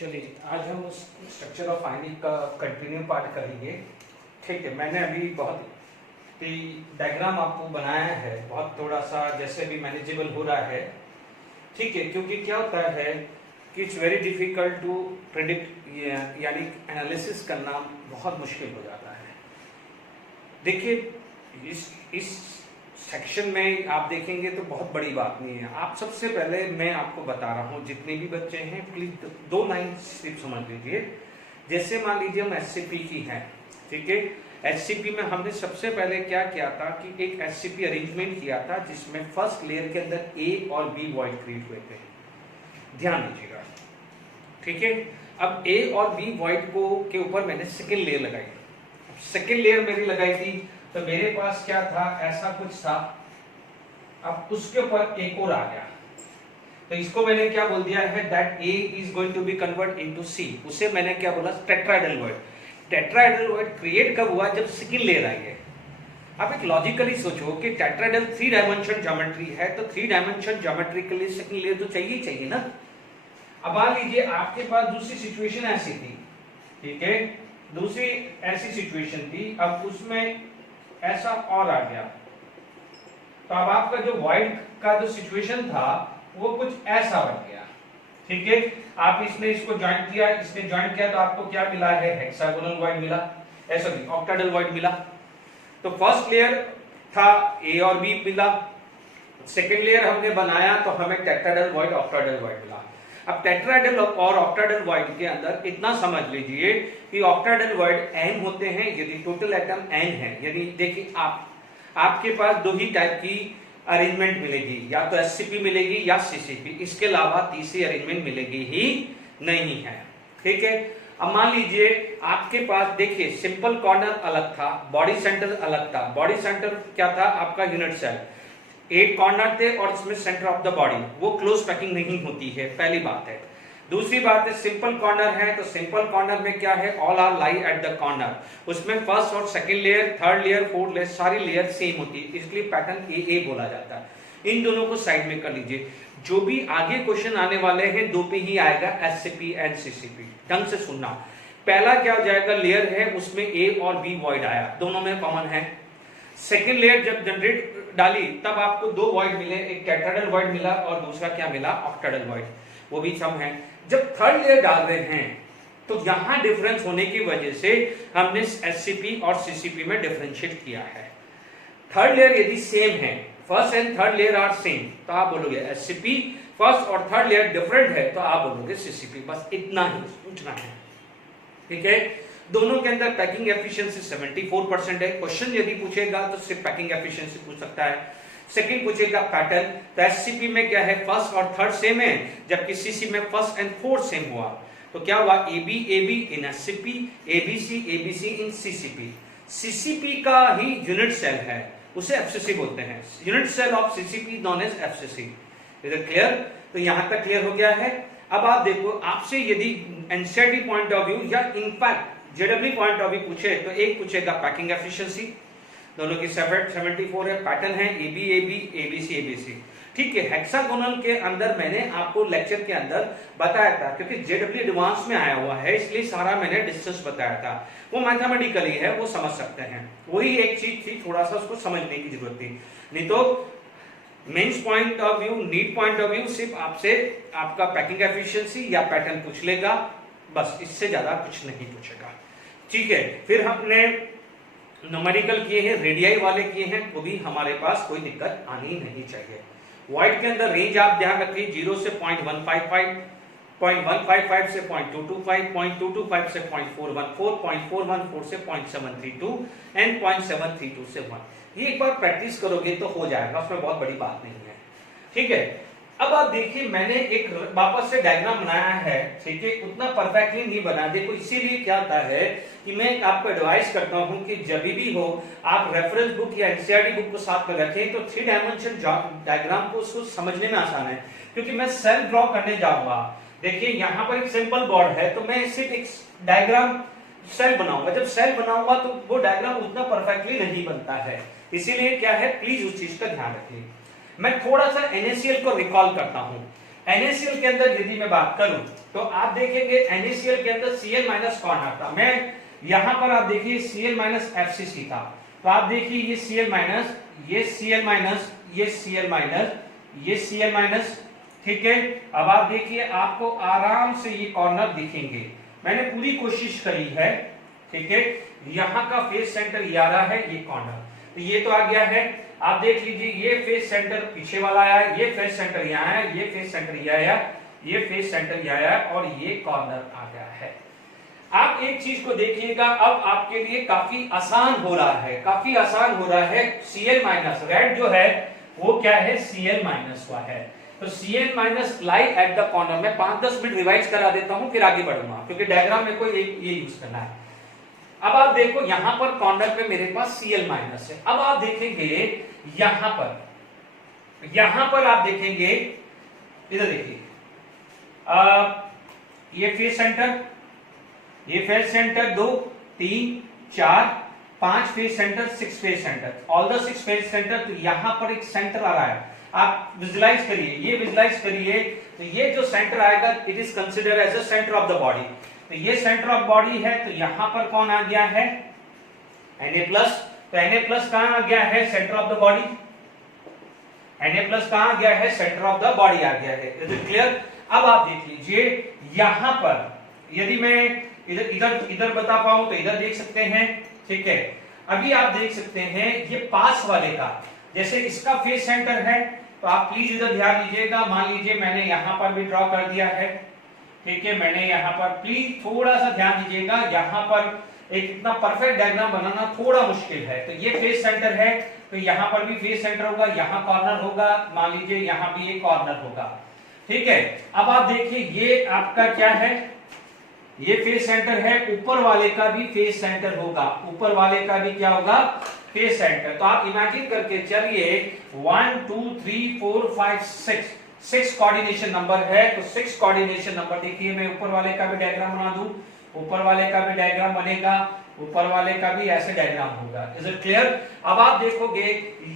चलिए आज हम उस स्ट्रक्चर ऑफ आयनिक का कंटिन्यू पार्ट करेंगे। ठीक है, मैंने अभी बहुत ही डायग्राम आपको बनाया है, बहुत थोड़ा सा जैसे भी मैनेजेबल हो रहा है। ठीक है, क्योंकि क्या होता है कि it's very difficult to predict, यानी एनालिसिस करना बहुत मुश्किल हो जाता है। देखिए इस सेक्शन में आप देखेंगे तो बहुत बड़ी बात नहीं है। आप सबसे पहले मैं आपको बता रहा हूँ, जितने भी बच्चे हैं प्लीज दो लाइन सिर्फ समझ लीजिए। जैसे मान लीजिए हम एससीपी की हैं, ठीक है। एससीपी में हमने सबसे पहले क्या किया था कि एक एससीपी अरेंजमेंट किया था जिसमें फर्स्ट लेयर के अंदर ए और बी वॉइड क्रिएट हुए थे। ध्यान दीजिएगा, ठीक है। अब ए और बी वॉइड को के ऊपर मैंने सेकेंड लेयर लगाई। सेकेंड लेयर मेरी लगाई थी तो मेरे पास क्या था, ऐसा कुछ था। अब उसके ऊपर एक और आ गया, तो इसको मैंने क्या बोल दिया है, that A is going to be convert into C. उसे मैंने क्या बोला, tetrahedral void. Tetrahedral void create कब हुआ, जब सेकेंड लेयर आई है। अब एक लॉजिकली सोचो कि टेट्राहेड्रल 3 डायमेंशन ज्योमेट्री है, तो 3 डायमेंशन ज्योमेट्री के लिए सेकेंड लेयर तो चाहिए चाहिए ना। अब मान लीजिए आपके पास दूसरी सिचुएशन ऐसी थी, ठीक है, दूसरी ऐसी सिचुएशन थी। अब उसमें ऐसा और आ गया, तो अब आपका जो वॉइड का जो सिचुएशन था वो कुछ ऐसा बन गया, ठीक है। आप इसने इसको ज्वाइंट किया, इसने ज्वाइंट किया, तो आपको क्या मिला है, हेक्सागोनल वॉइड मिला, ऐसा नहीं ऑक्टाहेड्रल वॉइड मिला। तो फर्स्ट लेयर था ए और बी मिला, सेकेंड लेयर हमने बनाया तो हमें टेट्राहेड्रल वॉइड, ऑक्टाहेड्रल वॉइड मिला। अब टेट्राहेड्रल और ऑक्टाहेड्रल वॉइड के अंदर इतना समझ लीजिए कि ऑक्टाहेड्रल वॉइड n होते हैं, यदि टोटल एटम n है। यदि देखिए आपके पास दो ही टाइप की अरेंजमेंट मिलेगी, या तो एससीपी मिलेगी या सीसीपी, इसके अलावा तीसरी अरेंजमेंट मिलेगी ही नहीं है, ठीक है। अब मान लीजिए आपके पास, देखिए सिंपल कॉर्नर अलग था, बॉडी सेंटर अलग था। बॉडी सेंटर क्या था आपका, यूनिट सेल। 8 कॉर्नर थे और इसमें सेंटर ऑफ द बॉडी, वो क्लोज पैकिंग नहीं होती है, पहली बात है। दूसरी बात है सिंपल कॉर्नर है, तो सिंपल कॉर्नर में क्या है, all are lie at the corner. उसमें फर्स्ट और second layer, third layer, fourth layer, सारी लेयर सेम होती है, इसलिए पैटर्न ए बोला जाता है। इन दोनों को साइड में कर लीजिए। जो भी आगे क्वेश्चन आने वाले हैं, दो पे ही आएगा, एससीपी एंड सीसीपी। ढंग से सुनना। पहला क्या हो जाएगा, लेयर है उसमें ए और बी वॉइड आया, दोनों में कॉमन है। सेकेंड लेयर जब जनरेट डाली तब आपको दो वॉइड मिले, एक टेट्राहेड्रल वॉइड मिला और दूसरा क्या मिला, ऑक्टाहेड्रल वॉइड, वो भी सम है। जब थर्ड लेयर डाल रहे हैं तो यहां डिफरेंस होने की वजह से हमने एससीपी और सीसीपी में डिफरेंशिएट किया है। थर्ड लेयर यदि सेम है, first and third layer are same, तो आप बोलोगे एससीपी। फर्स्ट और थर्ड लेयर डिफरेंट है तो आप बोलोगे सीसीपी। बस इतना ही पूछना है, ठीक है। दोनों के अंदर पैकिंग एफिशिएंसी 74% है। क्वेश्चन यदि पूछेगा तो सिर्फ पैकिंग एफिशिएंसी पूछ सकता है। सेकंड पूछेगा पैटर्न, तो एससीपी में क्या है, फर्स्ट और थर्ड सेम है, जबकि सीसी में फर्स्ट एंड फोर्थ सेम हुआ। तो क्या हुआ, AB AB in SCP, ABC ABC in CCP. CCP का ही यूनिट सेल है, उसे एफसीसी बोलते हैं। Unit cell of CCP known as FCC. Is it clear? तो यहां तक क्लियर हो गया है। अब आप देखो, आपसे यदि एनसीईआरटी पॉइंट ऑफ व्यू या in fact JW point of view पूछे तो एक पूछेगा पैकिंग एफिशिएंसी, दोनों की 74 है। पैटर्न है एबी एबी एबीसी एबीसी, ठीक है। हेक्सागोनल के अंदर मैंने आपको लेक्चर के अंदर बताया था, क्योंकि जेडब्ल्यू एडवांस में आया हुआ है इसलिए सारा मैंने डिस्कस बताया था। वो मैथमेटिकली है, वो समझ सकते हैं। वही एक चीज थी, थोड़ा सा उसको समझने की जरूरत थी। नहीं तो mains point of view, NEET point of view सिर्फ आपसे आपका पैकिंग एफिशिएंसी या पैटर्न पूछ लेगा, बस, इससे ज्यादा कुछ नहीं पूछेगा, ठीक है। फिर हमने न्यूमेरिकल किए हैं, रेडियाई वाले किए हैं, वो भी हमारे पास कोई दिक्कत आनी नहीं चाहिए। वाइड के अंदर रेंज आप ध्यान रखिए, 0 से 0.155, 0.155 से 0.225, 0.225 से 0.414, 0.414 से 0.732 एंड 0.732 से 1। ये एक बार प्रैक्टिस करोगे तो हो जाएगा, उसमें बहुत बड़ी बात नहीं है, ठीक है। अब आप देखिए, मैंने एक वापस से डायग्राम बनाया है, ठीक है। उतना परफेक्टली नहीं बना, देखो इसीलिए क्या होता है कि मैं आपको एडवाइस करता हूं कि जब भी हो आप रेफरेंस बुक या एनसीईआरटी बुक को साथ में रखें, तो 3 डायमेंशन डायग्राम को उसको समझने में आसान है। क्योंकि मैं सेल ड्रॉ करने जाऊंगा, देखिए यहाँ पर एक सिंपल बोर्ड है, तो मैं सिर्फ एक डायग्राम सेल बनाऊंगा। जब सेल बनाऊंगा तो वो डायग्राम उतना परफेक्टली नहीं बनता है, इसीलिए क्या है, प्लीज उस चीज का ध्यान रखिए। मैं थोड़ा सा NaCl को रिकॉल करता हूं। NaCl के अंदर यदि मैं बात करूं तो आप देखेंगे NaCl के अंदर Cl माइनस कॉर्नर था। मैं यहां पर आप देखिए Cl माइनस FCC था, तो आप देखिए ये Cl माइनस, ये Cl माइनस, ये Cl माइनस, ये Cl माइनस, ठीक है। अब आप देखिए आपको आराम से ये कॉर्नर दिखेंगे, मैंने पूरी कोशिश करी है, ठीक है। यहाँ का फेस सेंटर ये आ रहा है, ये कॉर्नर, तो ये तो आ गया है। आप देख लीजिए ये फेस सेंटर पीछे वाला आया, ये फेस सेंटर यहाँ है, ये फेस सेंटर ये आया, ये फेस सेंटर ये आया और ये कॉर्नर आ गया है। आप एक चीज को देखिएगा, अब आपके लिए काफी आसान हो रहा है, काफी आसान हो रहा है। Cl माइनस रेड जो है वो क्या है, Cl माइनस हुआ है, तो Cl minus lie at the corner. मैं 5-10 मिनट रिवाइज करा देता हूं फिर आगे बढ़ूंगा, क्योंकि डायग्राम में कोई ये यूज करना है। अब आप देखो यहां पर कॉर्नर पे मेरे पास Cl माइनस है। अब आप देखेंगे यहां पर आप देखेंगे, इधर देखिए, ये फेस सेंटर, ये face centre 2 3 4 5 face centre, 6 face centre, all the 6 face centre. तो यहां पर एक सेंटर आ रहा है, आप विजुलाइज करिए, ये विजुलाइज करिए, तो ये जो सेंटर आएगा it is considered as a centre of the body. तो ये सेंटर ऑफ बॉडी है, तो यहां पर कौन आ गया है, Na+। तो Na+ कहां आ गया है, centre of the body. Na+ कहां आ गया है, सेंटर ऑफ द बॉडी आ गया है। Is it clear? अब आप देख लीजिए यहां पर यदि मैं इधर बता पाऊं तो इधर देख सकते हैं, ठीक है। अभी आप देख सकते हैं ये पास वाले का, जैसे इसका फेस सेंटर है, तो आप प्लीज इधर ध्यान दीजिएगा। मान लीजिए मैंने यहां पर भी ड्रॉ कर दिया है, ठीक है। मैंने यहां पर, प्लीज थोड़ा सा ध्यान दीजिएगा, यहां पर एक इतना परफेक्ट डायग्राम बनाना थोड़ा मुश्किल है। तो ये फेस सेंटर है, तो यहां पर भी फेस सेंटर होगा, यहां कॉर्नर होगा, मान लीजिए यहां भी एक कॉर्नर होगा, ठीक है। अब आप देखिए ये आपका क्या है, ये फेस सेंटर है, ऊपर वाले का भी फेस सेंटर होगा, ऊपर वाले का भी क्या होगा, फेस सेंटर। तो आप इमेजिन करके चलिए 1 2 3 4 5 6 कोऑर्डिनेशन नंबर है, तो 6 कोऑर्डिनेशन नंबर। देखिए मैं ऊपर वाले का भी डायग्राम बना दूं, ऊपर वाले का भी डायग्राम बनेगा, ऊपर वाले का भी ऐसे डायग्राम होगा। Is it clear? अब आप देखोगे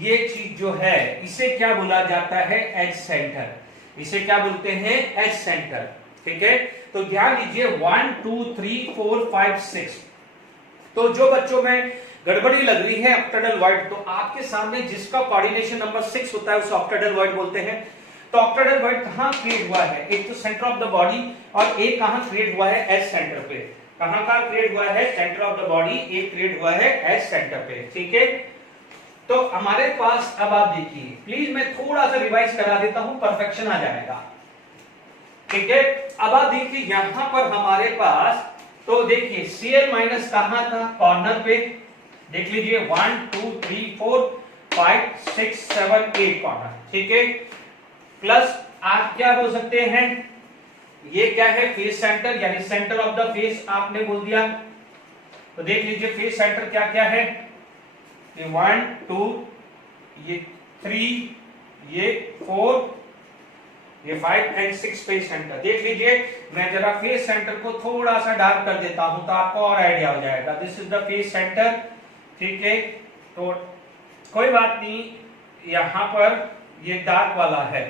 ये चीज जो है इसे क्या बोला जाता है, एज सेंटर। इसे क्या बोलते हैं, एज सेंटर, ठीक है। तो ध्यान दीजिए 1 2 3 4 5 6। तो जो बच्चों में गड़बड़ी लग रही है ऑक्टेडल वॉइड, तो आपके सामने जिसका कोऑर्डिनेशन नंबर 6 होता है उसे ऑक्टेडल वॉइड बोलते हैं। तो ऑक्टेडल वॉइड कहां क्रिएट हुआ है, एक तो सेंटर ऑफ द बॉडी और एक कहां क्रिएट हुआ है, एज सेंटर पे। कहां का क्रिएट हुआ है, सेंटर ऑफ द बॉडी, एक क्रिएट हुआ है एज सेंटर पे, ठीक है। तो हमारे पास, अब आप देखिए प्लीज मैं थोड़ा सा रिवाइज करा देता हूं, परफेक्शन आ जाएगा, ठीक है। अब आप देखिए यहां पर हमारे पास, तो देखिए Cl माइनस कहां था, कॉर्नर पे। देख लीजिए 1 2 3 4 5 6 7 8 कॉर्नर, ठीक है। प्लस आप क्या बोल सकते हैं, ये क्या है, फेस सेंटर, यानी सेंटर ऑफ द फेस आपने बोल दिया। तो देख लीजिए फेस सेंटर क्या क्या है, ये 1 2 ये 3 ये 4 ये 5 एंड 6 फेस सेंटर। देख लीजिए मैं जरा फेस सेंटर को थोड़ा सा डार्क कर देता हूं तो आपको और आइडिया हो जाएगा। This is the face centre, ठीक है। तो कोई बात नहीं, यहां पर ये डार्क वाला है,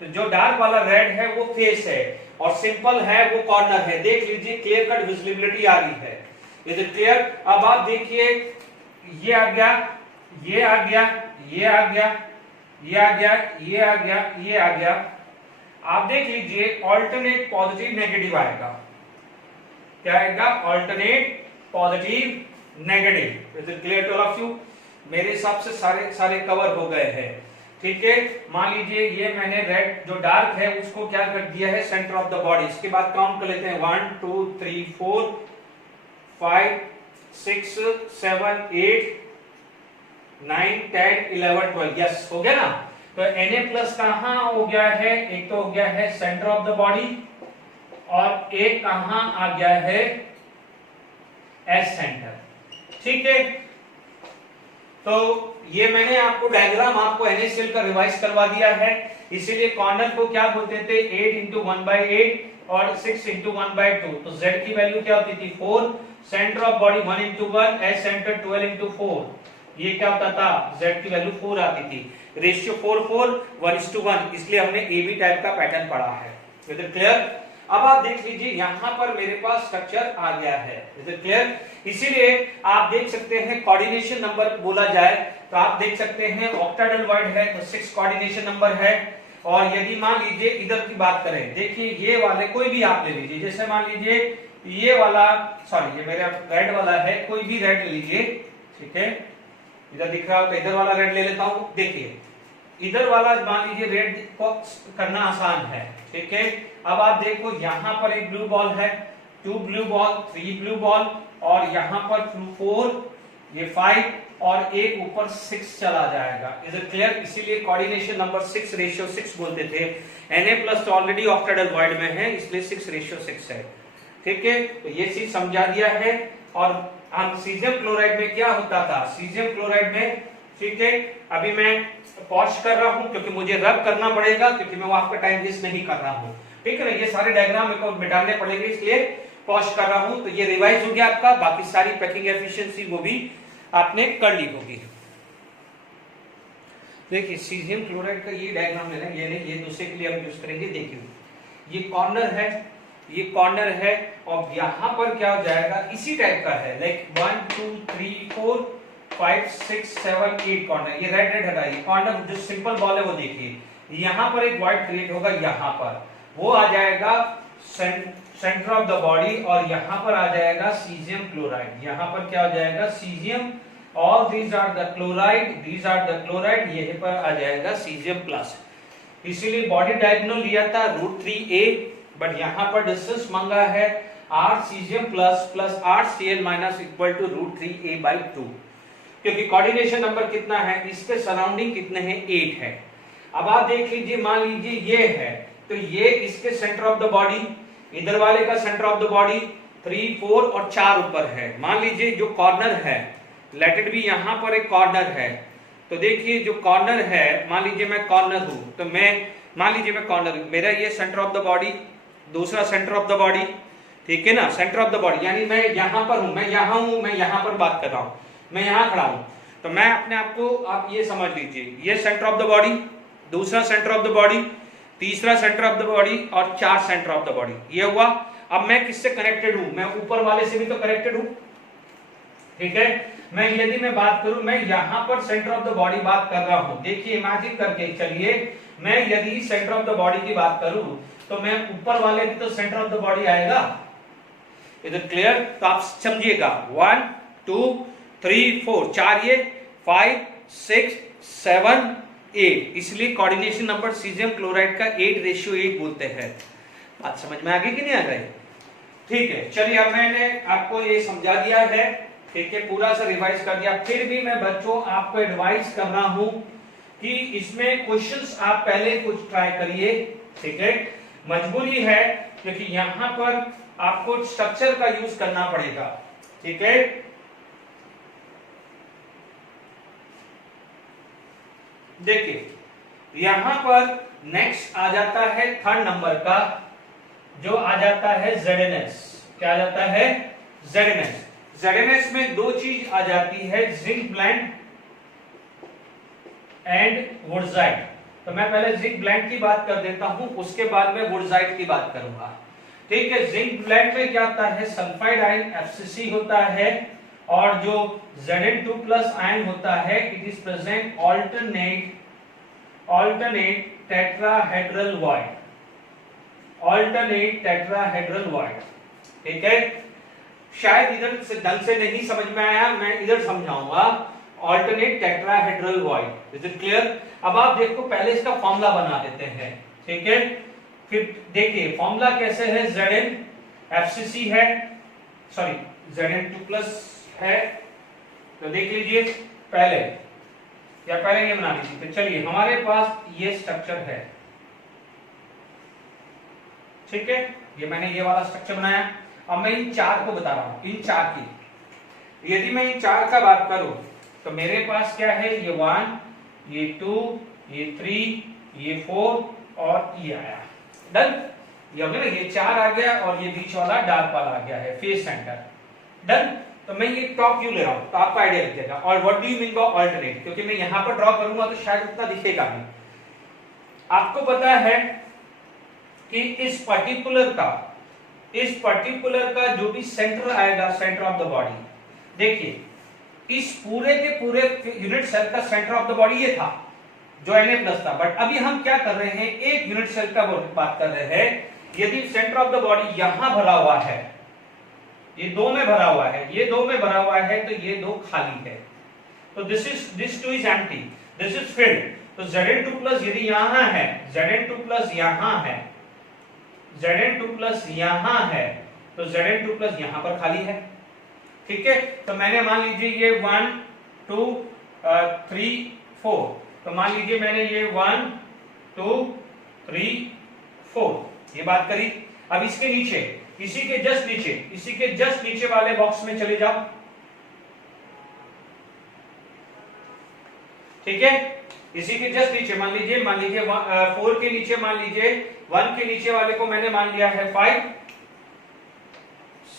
तो जो डार्क वाला रेड है वो फेस है और सिंपल है वो कॉर्नर है। देख लीजिए क्लियर कट विजिबिलिटी आ रही है, इज इट क्लियर? अब आप देखिए ये आ गया, ये आ गया, ये आ गया, ये आ गया, ये आ गया, ये आ गया। आप देख लीजिए ऑल्टरनेट पॉजिटिव नेगेटिव आएगा, क्या आएगा, alternate positive negative. Is it clear to all of you? मेरे हिसाब से सारे कवर हो गए हैं, ठीक है। मान लीजिए ये मैंने रेड जो डार्क है उसको क्या कर दिया है, सेंटर ऑफ द बॉडी। इसके बाद काउंट कर लेते हैं 1 2 3 4 5 6 7 8 9 10 11 12। यस, हो गया ना। तो Na+ कहां हो गया है, एक तो हो गया है सेंटर ऑफ द बॉडी और एक कहां आ गया है, एज सेंटर, ठीक है। तो ये मैंने आपको डायग्राम, आपको NaCl का रिवाइज करवा दिया है। इसीलिए कॉर्नर को क्या बोलते थे, 8 into 1/8 और 6 into 1/2। तो Z की वैल्यू क्या होती थी, 4। Centre of body 1 into 1, as centre 12 into 4। ये क्या होता था, z की वैल्यू 4 आती थी, रेशियो 4 4 1:1, इसलिए हमने ए बी टाइप का पैटर्न पढ़ा है। Is it clear? अब आप देख लीजिए यहां पर मेरे पास स्ट्रक्चर आ गया है। Is it clear? इसीलिए आप देख सकते हैं कोऑर्डिनेशन नंबर बोला जाए तो आप देख सकते हैं ऑक्टाहेड्रल वर्ड है तो 6 कोऑर्डिनेशन नंबर है। और यदि मान लीजिए इधर की बात करें, देखिए ये वाले कोई भी आप ले लीजिए, जैसे मान लीजिए ये वाला, सॉरी ये मेरा रेड वाला है, कोई भी रेड ले लीजिए, ठीक है, इधर दिख रहा हो तो इधर वाला रेड ले लेता हूं। देखिए इधर वाला मान लीजिए रेड को करना आसान है, ठीक है। अब आप देखो यहां पर एक ब्लू बॉल है, 2 ब्लू बॉल, 3 ब्लू बॉल, और यहां पर 4, ये 5 और एक ऊपर 6 चला जाएगा। Is it clear? इसीलिए कोऑर्डिनेशन नंबर 6:6 बोलते थे। Na+ ऑलरेडी ऑक्टाहेड्रल वर्ड में है, इसलिए 6:6 है, ठीक है। तो ये चीज समझा दिया है। और हम सीजियम क्लोराइड में क्या होता था, सीजियम क्लोराइड में, ठीक है, अभी मैं पॉज कर रहा हूं क्योंकि मुझे रब करना पड़ेगा, क्योंकि मैं वो आपका टाइम वेस्ट नहीं कर रहा हूं, ठीक है ना। ये सारे डायग्राम मेरे को मिटाने पड़ेंगे, इसलिए पॉज कर रहा हूं। तो ये रिवाइज हो गया आपका, बाकी सारी पैकिंग एफिशिएंसी वो भी आपने कर ली होगी। देखिए सीजियम क्लोराइड का ये डायग्राम लेना, ये नहीं, ये दूसरे के लिए हम यूज करेंगे। देखिए ये कॉर्नर है, ये कॉर्नर है, और यहां पर क्या हो जाएगा, इसी टाइप का है, लाइक 1 2 3 4 5 6 7 8 कॉर्नर। ये रेड हटाइए, कॉर्नर जो सिंपल बॉल है वो देखिए, यहां पर एक वॉइड क्रिएट होगा, यहां पर वो आ जाएगा सेंटर ऑफ द बॉडी, और यहां पर आ जाएगा सीजियम क्लोराइड। यहां पर क्या हो जाएगा, caesium, all these are the chloride, these are the chloride, यहीं पर आ जाएगा सीजियम प्लस। इसीलिए बॉडी डायगोनल लिया था √3a, बट यहां पर डिस्टेंस मांगा है r caesium plus plus r Cl minus equal to √3a/2, क्योंकि कोऑर्डिनेशन नंबर कितना है, इसके सराउंडिंग कितने हैं, 8 है। अब आप देख लीजिए, मान लीजिए ये है, तो ये इसके सेंटर ऑफ द बॉडी, इधर वाले का सेंटर ऑफ द बॉडी 3 4 और 4 ऊपर है। मान लीजिए जो कॉर्नर है, लेट इट बी, यहां पर एक कॉर्नर है, तो देखिए जो कॉर्नर है, मान लीजिए मैं कॉर्नर हूं, तो मैं मान लीजिए मैं कॉर्नर, मेरा ये सेंटर ऑफ द बॉडी, दूसरा सेंटर ऑफ द बॉडी, ठीक है ना, सेंटर ऑफ द बॉडी, यानी मैं यहां पर हूं, मैं यहां हूं, मैं यहां पर बात कर रहा हूं, मैं यहां खड़ा हूं, तो मैं अपने आप को, आप ये समझ लीजिए, ये सेंटर ऑफ द बॉडी, दूसरा सेंटर ऑफ द बॉडी, तीसरा सेंटर ऑफ द बॉडी, और 4 सेंटर ऑफ द बॉडी, ये हुआ। अब मैं किससे कनेक्टेड हूं, मैं ऊपर वाले से भी तो कनेक्टेड हूं, ठीक है। मैं यदि मैं बात करूं, मैं यहां पर सेंटर ऑफ द बॉडी बात कर रहा हूं, देखिए इमेजिन करके चलिए, मैं यदि सेंटर ऑफ द बॉडी की बात करूं, तो मैं ऊपर वाले भी तो सेंटर ऑफ द बॉडी आएगा। Is it clear? तो आप समझिएगा, 1 2 3 4, 4 ये, 5 6 7 8, इसलिए कोऑर्डिनेशन नंबर सीजियम क्लोराइड का 8:8 बोलते हैं। बात समझ में आ गई कि नहीं आ गई? ठीक है, चलिए अब मैंने आपको ये समझा दिया है, ठीक है, पूरा सा रिवाइज कर दिया। फिर भी मैं बच्चों आपको एडवाइस कर रहा हूं कि इसमें क्वेश्चंस आप पहले कुछ ट्राई करिए, ठीक है, मजबूरी है, क्योंकि यहां पर आपको स्ट्रक्चर का यूज करना पड़ेगा, ठीक है। देखिए यहां पर नेक्स्ट आ जाता है 3rd नंबर का, जो आ जाता है ZnS। क्या आ जाता है? ZnS। ZnS में 2 चीज आ जाती है, जिंक ब्लेंड एंड वुडजाइट। तो मैं पहले जिंक ब्लेंड की बात कर देता हूं, उसके बाद में वुडजाइट की बात करूंगा, ठीक है। जिंक ब्लेंड में क्या होता है, सल्फाइड आयन FCC होता है, और जो Zn2+ आयन होता है, it is present alternate tetrahedral void, alternate tetrahedral void, ठीक है। शायद इधर से ढंग से नहीं समझ में आया, मैं इधर समझाऊंगा, alternate tetrahedral void। Is it clear? अब आप देखो, पहले इसका फॉर्मूला बना देते हैं, ठीक है। फिर देखिए फॉर्मूला कैसे है, Zn FCC है, सॉरी Zn2+ है, तो देख लीजिए पहले ये बना लीजिए। तो चलिए, हमारे पास ये स्ट्रक्चर है, ठीक है, ये मैंने ये वाला स्ट्रक्चर बनाया। अब मैं इन 4 को बता रहा हूं, इन 4 की, यदि मैं इन 4 का बात करूं, तो मेरे पास क्या है, ये 1, ये 2, ये 3, ये 4 और ये आया, डन। ये हो गया ना, ये 4 आ गया, और ये बीच वाला डार्क वाला आ गया है, फेस सेंटर, डन। तो मैं ये टॉप व्यू ले रहा हूं, तो आपको आइडिया लग जाएगा। और what do you mean bye alternate, क्योंकि मैं यहां पर ड्रॉ करूंगा तो शायद उतना दिखेगा नहीं। आपको पता है कि इस पर्टिकुलर का जो भी सेंटर आएगा, सेंटर ऑफ द बॉडी, देखिए इस पूरे के पूरे यूनिट सेल का सेंटर ऑफ द बॉडी ये था जो Na+ था। बट अभी हम क्या कर रहे हैं, एक यूनिट सेल का बात कर रहे हैं। यदि सेंटर ऑफ द बॉडी यहां भरा हुआ है, ये 2 में भरा हुआ है, ये 2 में भरा हुआ है, तो ये 2 खाली है। तो this 2 is empty, this is filled. तो Zn2+ यदि यहां है, Zn2+ यहां है, Zn2+ यहां है, तो Zn2+ यहां पर खाली है। ठीक है, तो मैंने मान लीजिए ये 1 2 3 4, तो मान लीजिए मैंने ये 1 2 3 4 ये बात करी। अब इसके नीचे, इसी के जस्ट नीचे वाले बॉक्स में चले जाओ। ठीक है, इसी के जस्ट नीचे मान लीजिए 4 के नीचे, मान लीजिए 1 के नीचे वाले को मैंने मान लिया है 5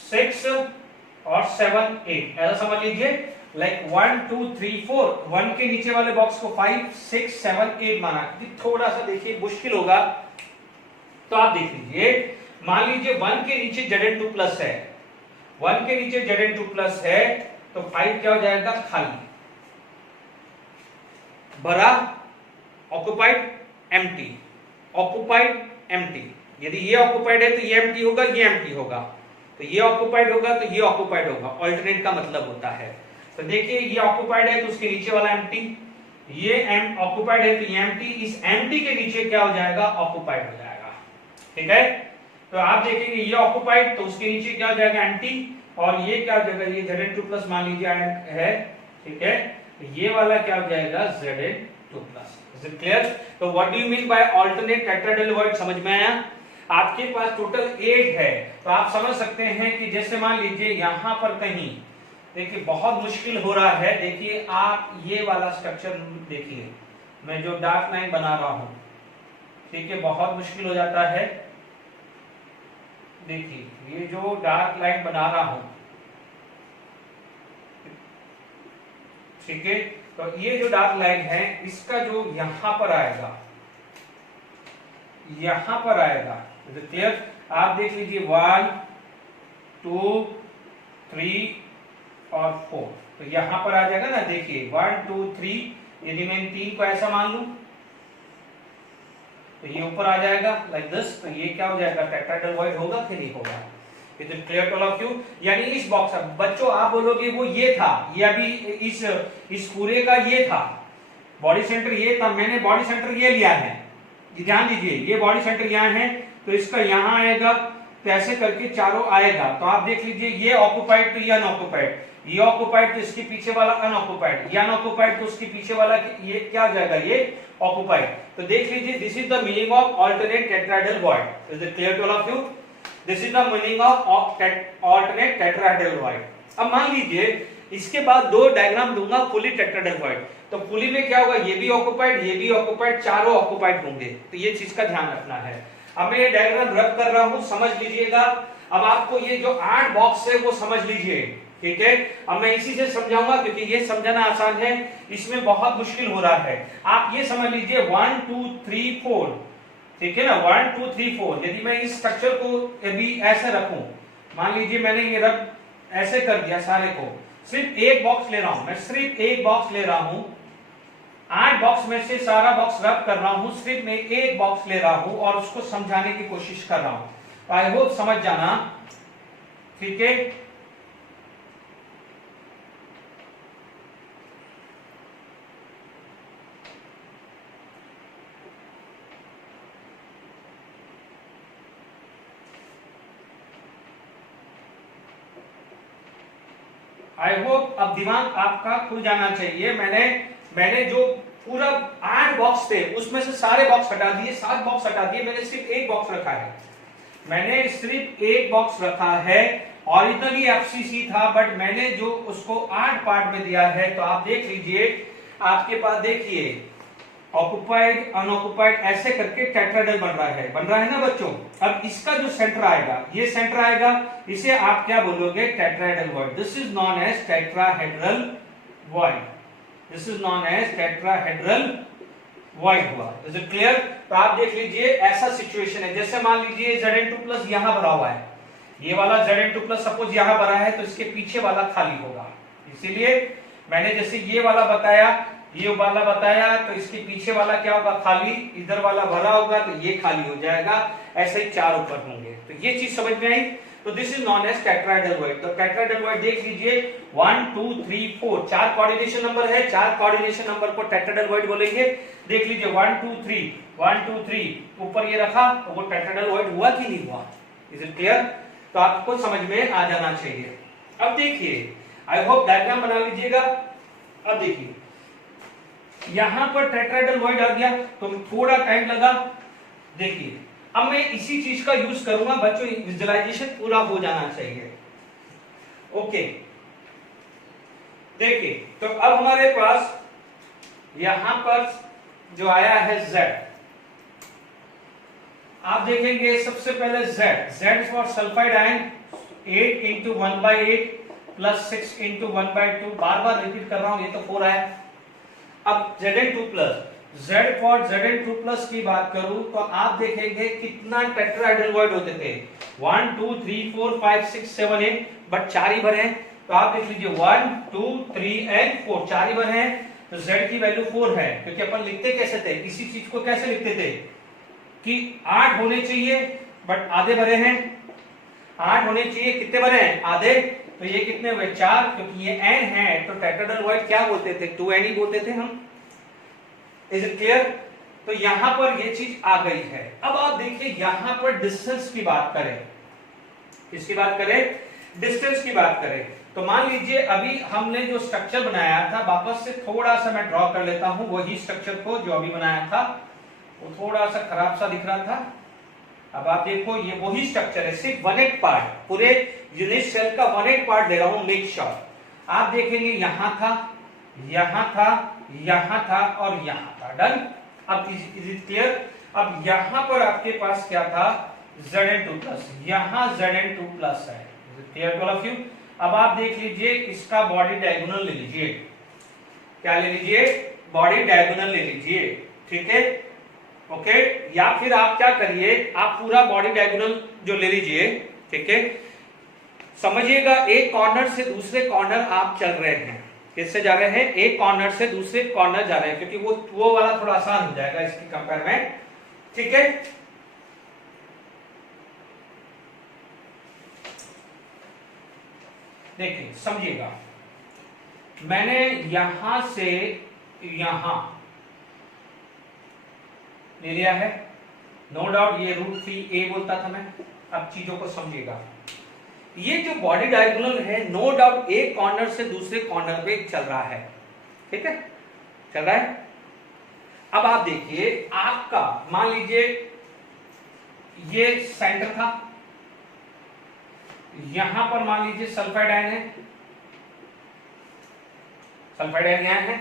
6 और 7 8, ऐसा समझ लीजिए। लाइक 1 2 3 4, 1 के नीचे वाले बॉक्स को 5 6 7 8 माना। थोड़ा सा देखिए मुश्किल होगा, तो आप देख लीजिए। मान लीजिए 1 के नीचे Zn2+ है, 1 के नीचे Zn2+ है, तो 5 क्या हो जाएगा, खाली, भरा, ऑक्युपाइड, एम्प्टी, ऑक्युपाइड, एम्प्टी। यदि ये ऑक्युपाइड है तो ये एम्प्टी होगा, ये एम्प्टी होगा, तो ये ऑक्युपाइड होगा तो ये ऑक्युपाइड होगा। ऑल्टरनेट का मतलब होता है, तो देखिए ये ऑक्युपाइड है तो उसके नीचे वाला एम्प्टी, ये ऑक्युपाइड है तो ये एम्प्टी, इस एम्प्टी के नीचे क्या हो जाएगा, ऑक्युपाइड हो जाएगा। ठीक है, तो आप देखेंगे ये ऑक्युपाइड तो उसके नीचे क्या हो जाएगा, एम्प्टी, और ये क्या हो जाएगा, ये Zn2+ मान लीजिए है। ठीक है, ये वाला क्या हो जाएगा, Zn2+। Is it clear? तो what do you mean by alternate tetrahedral word, समझ में आया? आपके पास टोटल 8 है, तो आप समझ सकते हैं कि जैसे मान लीजिए यहां पर कहीं, देखिए बहुत मुश्किल हो रहा है। देखिए आप ये वाला स्ट्रक्चर देखिए, मैं जो डार्क लाइन बना रहा हूं, ठीक है, बहुत मुश्किल हो जाता है। देखिए ये जो डार्क लाइन बना रहा हूं, ठीक है, तो ये जो डार्क लाइन है इसका जो यहां पर आएगा, यहां पर आएगा, क्लियर? आप देख लीजिए 1 2 3 और 4, तो यहां पर आ जाएगा ना। देखिए 1 2 3, यदि मैं 3 को ऐसा मान लूं तो ये ऊपर आ जाएगा लाइक दिस, तो ये क्या हो जाएगा, टेट्राहेड्रल वॉइड होगा कि नहीं होगा? Is it clear to all of you? यानी इस बॉक्स, बच्चों आप बोलोगे वो ये था, ये अभी इस पूरे का ये था, बॉडी सेंटर ये था, मैंने बॉडी सेंटर ये लिया है, ध्यान दीजिए, ये बॉडी सेंटर यहाँ है तो इसका यहाँ आएगा, तो ऐसे करके चारों आएगा। तो आप देख लीजिए ये ऑक्युपाइड तो ये अनऑक्युपाइड, ये ऑक्युपाइड तो इसके पीछे वाला अनऑक्युपाइड, ये अनऑक्युपाइड तो उसके पीछे वाला ये क्या हो जाएगा, ये ऑक्युपाइड। तो देख लीजिए this is the meaning of alternate tetrahedral void. Is it clear to all of you? This is the meaning of alternate tetrahedral void. अब मान लीजिए इसके बाद 2 डायग्राम दूंगा फुली टेट्राहेड्रल वॉइड, तो फुली में क्या होगा, ये भी ऑक्युपाइड, ये भी ऑक्युपाइड, चारों ऑक्युपाइड होंगे, तो ये चीज का ध्यान रखना है। अब मैं ये डायग्राम रब कर रहा हूं, समझ लीजिएगा। अब आपको ये जो 8 बॉक्स है वो समझ लीजिए, ठीक है? अब मैं इसी से समझाऊंगा क्योंकि ये समझाना आसान है, इसमें बहुत मुश्किल हो रहा है। आप ये समझ लीजिए 1 2 3 4, ठीक है ना, 1 2 3 4। यदि मैं इस स्ट्रक्चर को अभी ऐसे रखूं, मान लीजिए मैंने ये रब ऐसे कर दिया सारे को, सिर्फ एक बॉक्स ले रहा हूं, मैं सिर्फ एक बॉक्स ले रहा हूं, 8 बॉक्स में से सारा बॉक्स रब कर रहा हूं, सिर्फ मैं एक बॉक्स ले रहा हूं और उसको समझाने की कोशिश कर रहा हूं। तो आई होप समझ जाना, ठीक है? आई होप अब दिमाग आपका खुल जाना चाहिए। मैंने जो पूरा 8 बॉक्स थे उसमें से सारे बॉक्स हटा दिए, 7 बॉक्स हटा दिए, मैंने सिर्फ एक बॉक्स रखा है, मैंने सिर्फ एक बॉक्स रखा है। ओरिजिनली एफसीसी था बट मैंने जो उसको 8 पार्ट में दिया है। तो आप देख लीजिए, आपके पास देखिए ऑक्युपाइड, अनऑक्युपाइड, ऐसे करके टेट्राहेड्रल बन रहा है ना बच्चों। अब इसका जो सेंटर आएगा, ये सेंटर आएगा, इसे आप क्या बोलोगे? Tetrahedral void. This is known as tetrahedral void. This is known as tetrahedral void हुआ। Is it clear? तो आप देख लीजिए ऐसा सिचुएशन है, जैसे मान लीजिए Zn2 प्लस यहां भरा हुआ है, ये वाला Zn2 प्लस सपोज यहां भरा है, तो इसके पीछे वाला खाली होगा। इसीलिए मैंने जैसे ये वाला बताया, ये वाला बताया, तो इसके पीछे वाला क्या होगा? खाली। इधर वाला भरा होगा तो ये खाली हो जाएगा। ऐसे ही 4 ऊपर होंगे। तो ये चीज समझ में आई। तो this is known as tetrahedral void. तो टेट्राहेड्रल वॉइड देख लीजिए 1 2 3 4 4 कोऑर्डिनेशन नंबर है। 4 कोऑर्डिनेशन नंबर को टेट्राहेड्रल वॉइड बोलेंगे। देख लीजिए 1 2 3 1 2 3 ऊपर ये रखा, तो वो टेट्राहेड्रल वॉइड हुआ कि नहीं हुआ? Is it clear? तो आपको समझ में आ जाना चाहिए। अब देखिए, आई होप डायग्राम बना लीजिएगा। अब देखिए यहां पर टेट्राहेड्रल वॉइड आ गया, तो थोड़ा टाइम लगा। देखिए अब मैं इसी चीज का यूज करूंगा बच्चों, विजुअलाइजेशन पूरा हो जाना चाहिए। ओके, देखिए तो अब हमारे पास यहां पर जो आया है Z, आप देखेंगे सबसे पहले Z for sulphide ion 8 into 1/8 plus 6 into 1/2। Bar bar repeat कर रहा हूं, ये तो 4 है। अब Zn2 plus, Z for Zn2 plus की बात करूं तो आप देखेंगे कितना टेट्राहेड्रल वॉइड होते थे, 1 2 3 4 5 6 7 8, बट 4 ही भरे हैं। तो आप देख लीजिए 1 2 3 एंड 4, 4 ही भरे हैं। तो Z की वैल्यू 4 है, क्योंकि अपन लिखते कैसे थे, इसी चीज को कैसे लिखते थे कि 8 होने चाहिए, बट आधे भरे हैं। 8 होने चाहिए, कितने भरे हैं? आधे। तो ये कितने हुए? 4, क्योंकि ये n है तो टेट्राहेड्रल वॉइड क्या बोलते थे? 2n ही बोलते थे हम। Is it clear? तो यहां पर ये चीज आ गई है। अब आप देखिए यहां पर डिस्टेंस की बात करें, किसकी बात करें? डिस्टेंस की बात करें। तो मान लीजिए अभी हमने जो स्ट्रक्चर बनाया था, वापस से थोड़ा सा मैं ड्रॉ कर लेता हूं वही स्ट्रक्चर को जो अभी बनाया था, वो थोड़ा सा खराब सा दिख रहा था। अब आप देखो ये वही स्ट्रक्चर है, सिर्फ 1/8 पार्ट, पूरे यूनिट सेल का 1/8 पार्ट ले रहा हूं, मेक श्योर। आप देखेंगे यहां था, यहां था, यहां था और यहां था। डन? अब इज इट क्लियर? अब यहां पर आपके पास क्या था? Zn2 प्लस, यहां Zn2 प्लस है। Clear to all of you? अब आप देख लीजिए इसका बॉडी डायगोनल ले लीजिए। क्या ले लीजिए? बॉडी डायगोनल ले लीजिए। ठीक है, ओके। या फिर आप क्या करिए, आप पूरा बॉडी डायगोनल जो ले लीजिए। ठीक है, समझिएगा एक कॉर्नर से दूसरे कॉर्नर आप चल रहे हैं। किससे जा रहे हैं? एक कॉर्नर से दूसरे कॉर्नर जा रहे हैं, क्योंकि वो वाला थोड़ा आसान हो जाएगा इसके कंपेयर में। ठीक है, देखिए समझिएगा, मैंने यहां से यहां ले लिया है, नो डाउट ये √3a बोलता था मैं। अब चीजों को समझिएगा, ये जो बॉडी डायगोनल है नो डाउट एक कॉर्नर से दूसरे कॉर्नर पे चल रहा है। ठीक है, चल रहा है। अब आप देखिए आपका मान लीजिए ये सेंटर था, यहां पर मान लीजिए सल्फाइड आयन है, सल्फाइड आयन यहां है,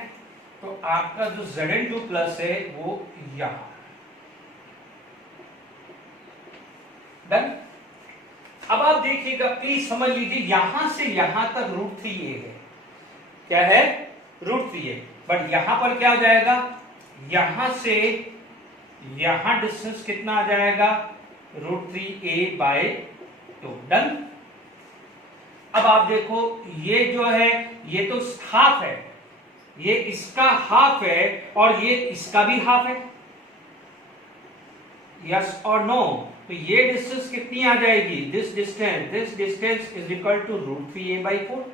तो आपका जो Zn2 प्लस है वो यहां। डन? अब आप देखिएगा, प्लीज समझ लीजिए, यहां से यहां तक √3a है। क्या है? √3a। बट यहां पर क्या हो जाएगा? यहां से यहां डिस्टेंस कितना आ जाएगा? √3a/2। डन? अब आप देखो ये जो है ये तो हाफ है, ये इसका हाफ है और ये इसका भी हाफ है। यस और नो? तो ये डिस्टेंस कितनी आ जाएगी? This distance is equal to √3a/4।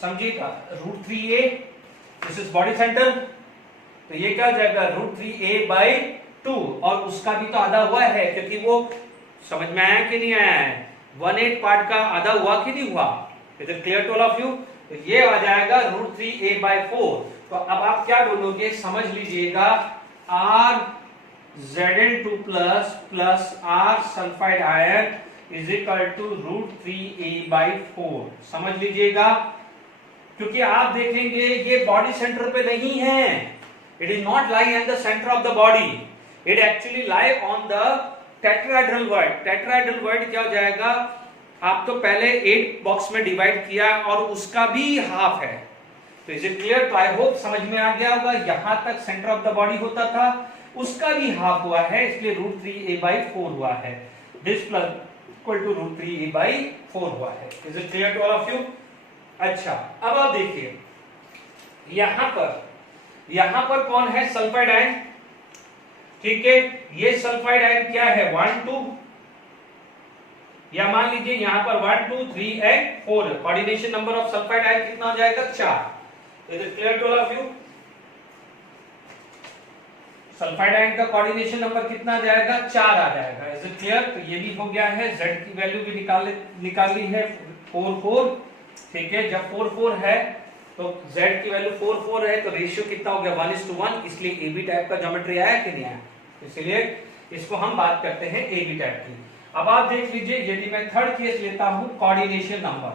समझिएगा, √3a, this is body centre, तो ये क्या हो जाएगा? √3a/2। और उसका भी तो आधा हुआ है, क्योंकि वो समझ में आया कि नहीं आया है? 1/8 पार्ट का आधा हुआ कि नहीं हुआ? Is it clear to all of you? तो ये आ जाएगा √3a/4। तो अब आप क्या बोलोगे? समझ लीजिएगा, R Zn2 plus R sulphide ion is equal to √3a/4। समझ लीजिएगा, क्योंकि आप देखेंगे ये बॉडी सेंटर पे नहीं है, It is not lie in the center of the body. It actually lie on the tetrahedral void. tetrahedral void क्या हो जाएगा, आप तो पहले 8 बॉक्स में डिवाइड किया और उसका भी हाफ है। तो इज इट क्लियर? तो आई होप समझ में आ गया होगा। यहां तक सेंटर ऑफ द बॉडी होता था, उसका भी हाफ हुआ है, इसलिए √3a/4 हुआ है। This plus equal to √3a/4 हुआ है। Is it clear to all of you? अच्छा, अब आप देखिए यहां पर कौन है? Sulphide ion. ठीक है, ये सल्फाइड आयन क्या है? 1 2, या मान लीजिए यहां पर 1 2 3 and 4। Coordination number of sulphide ion कितना हो जाएगा? 4। Is it clear to all of you? Sulphide ion का कोऑर्डिनेशन नंबर कितना आ जाएगा? 4 आ जाएगा। Is it clear? तो ये भी हो गया है। Z की वैल्यू भी निकाल ली है 4 4। ठीक है, जब 4 4 है तो Z की वैल्यू 4 4 है, तो रेशियो कितना हो गया? 1:1। इसलिए AB टाइप का ज्योमेट्री आया कि नहीं आया? इसलिए इसको हम बात करते हैं AB टाइप की। अब आप देख लीजिए, यदि मैं थर्ड केस लेता हूं, कोऑर्डिनेशन नंबर।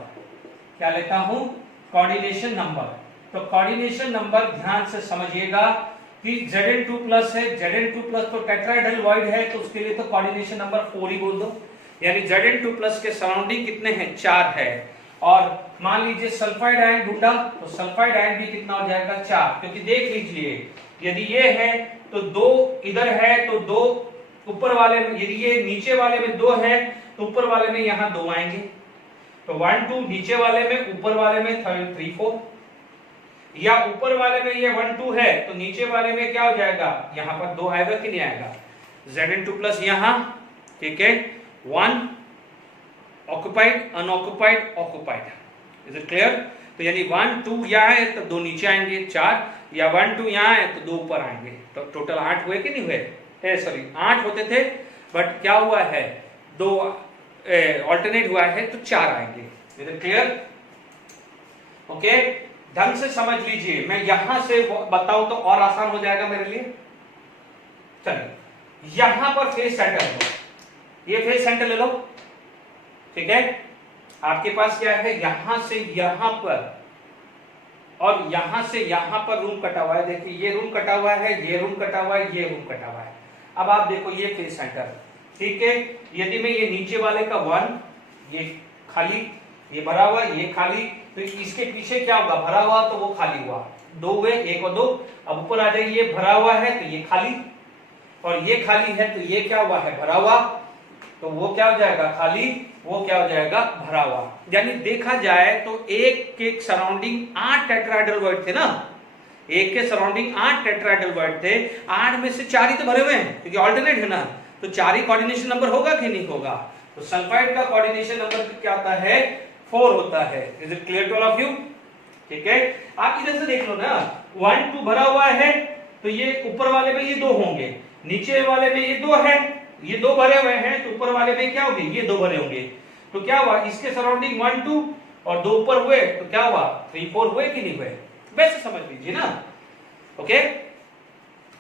क्या लेता हूं? Coordination number. तो कोऑर्डिनेशन नंबर ध्यान से समझिएगा कि Zn2 प्लस है। Zn2 प्लस तो टेट्राहेड्रल वॉइड है, तो उसके लिए तो कोऑर्डिनेशन नंबर 4 ही बोल दो। यानी Zn2 प्लस के सराउंडिंग कितने हैं? 4 है। और मान लीजिए सल्फाइड आयन ढूंढा, तो सल्फाइड आयन भी कितना हो जाएगा? 4। क्योंकि देख लीजिए, यदि ये है तो 2 इधर है, तो 2 ऊपर वाले में, यदि ये नीचे वाले में 2 है तो ऊपर वाले में यहां 2 आएंगे। तो 1 2 नीचे वाले में, ऊपर वाले में 3 4। या ऊपर वाले में ये 1 2 है तो नीचे वाले में क्या हो जाएगा? यहां पर 2 आएगा कि नहीं आएगा? Zn2 प्लस यहां, ठीक है, 1 occupied, unoccupied, occupied. Is it clear? तो यानी 1 2 यहां है तो 2 नीचे आएंगे 4, या 1 2 यहां है तो 2 ऊपर आएंगे। तो टोटल 8 हुए कि नहीं हुए? सॉरी 8 होते थे, बट क्या हुआ है? 2 ऑल्टरनेट हुआ है तो 4 आएंगे। Is it clear? ओके, ढंग से समझ लीजिए। मैं यहां से बताऊं तो और आसान हो जाएगा मेरे लिए। चलिए, यहां पर फेस सेंटर लो, ये फेस सेंटर ले लो। ठीक है, आपके पास क्या है? यहां से यहां पर और यहां से यहां पर रूम कटा हुआ है। देखिए, ये रूम कटा हुआ है, ये रूम कटा हुआ है, ये रूम कटा हुआ है। अब आप देखो, ये फेस सेंटर। ठीक है, यदि मैं ये नीचे वाले का 1, ये खाली, ये भरा हुआ, ये खाली, तो इसके पीछे क्या होगा? भरा हुआ, तो वो खाली हुआ। 2 हुए, 1 और 2। अब ऊपर आ जाइए, ये भरा हुआ है तो ये खाली, और ये खाली है तो ये क्या हुआ है? भरा हुआ। तो वो क्या हो जाएगा? खाली, वो क्या हो जाएगा? भरा हुआ। यानी देखा जाए तो एक के सराउंडिंग 8 टेट्राहेड्रल वॉइड थे ना, एक के सराउंडिंग 8 टेट्राहेड्रल वॉइड थे। 8 में से 4 ही तो भरे हुए हैं, क्योंकि ऑल्टरनेट है ना, तो 4 ही कोऑर्डिनेशन नंबर होगा कि नहीं होगा? तो सल्फाइड का कोऑर्डिनेशन नंबर क्या आता है? 4 होता है। Is it clear to all of you? ठीक है, आप इधर से देख लो ना, 1 2 भरा हुआ है तो ये ऊपर वाले में ये 2 होंगे, नीचे वाले में ये 2 है, ये 2 भरे हुए हैं, तो ऊपर वाले में क्या होंगे? ये 2 भरे होंगे। तो क्या हुआ? इसके सराउंडिंग 1 2 और 2 ऊपर हुए, तो क्या हुआ? 3 4 हुए कि नहीं हुए? वैसे समझ लीजिए ना। ओके,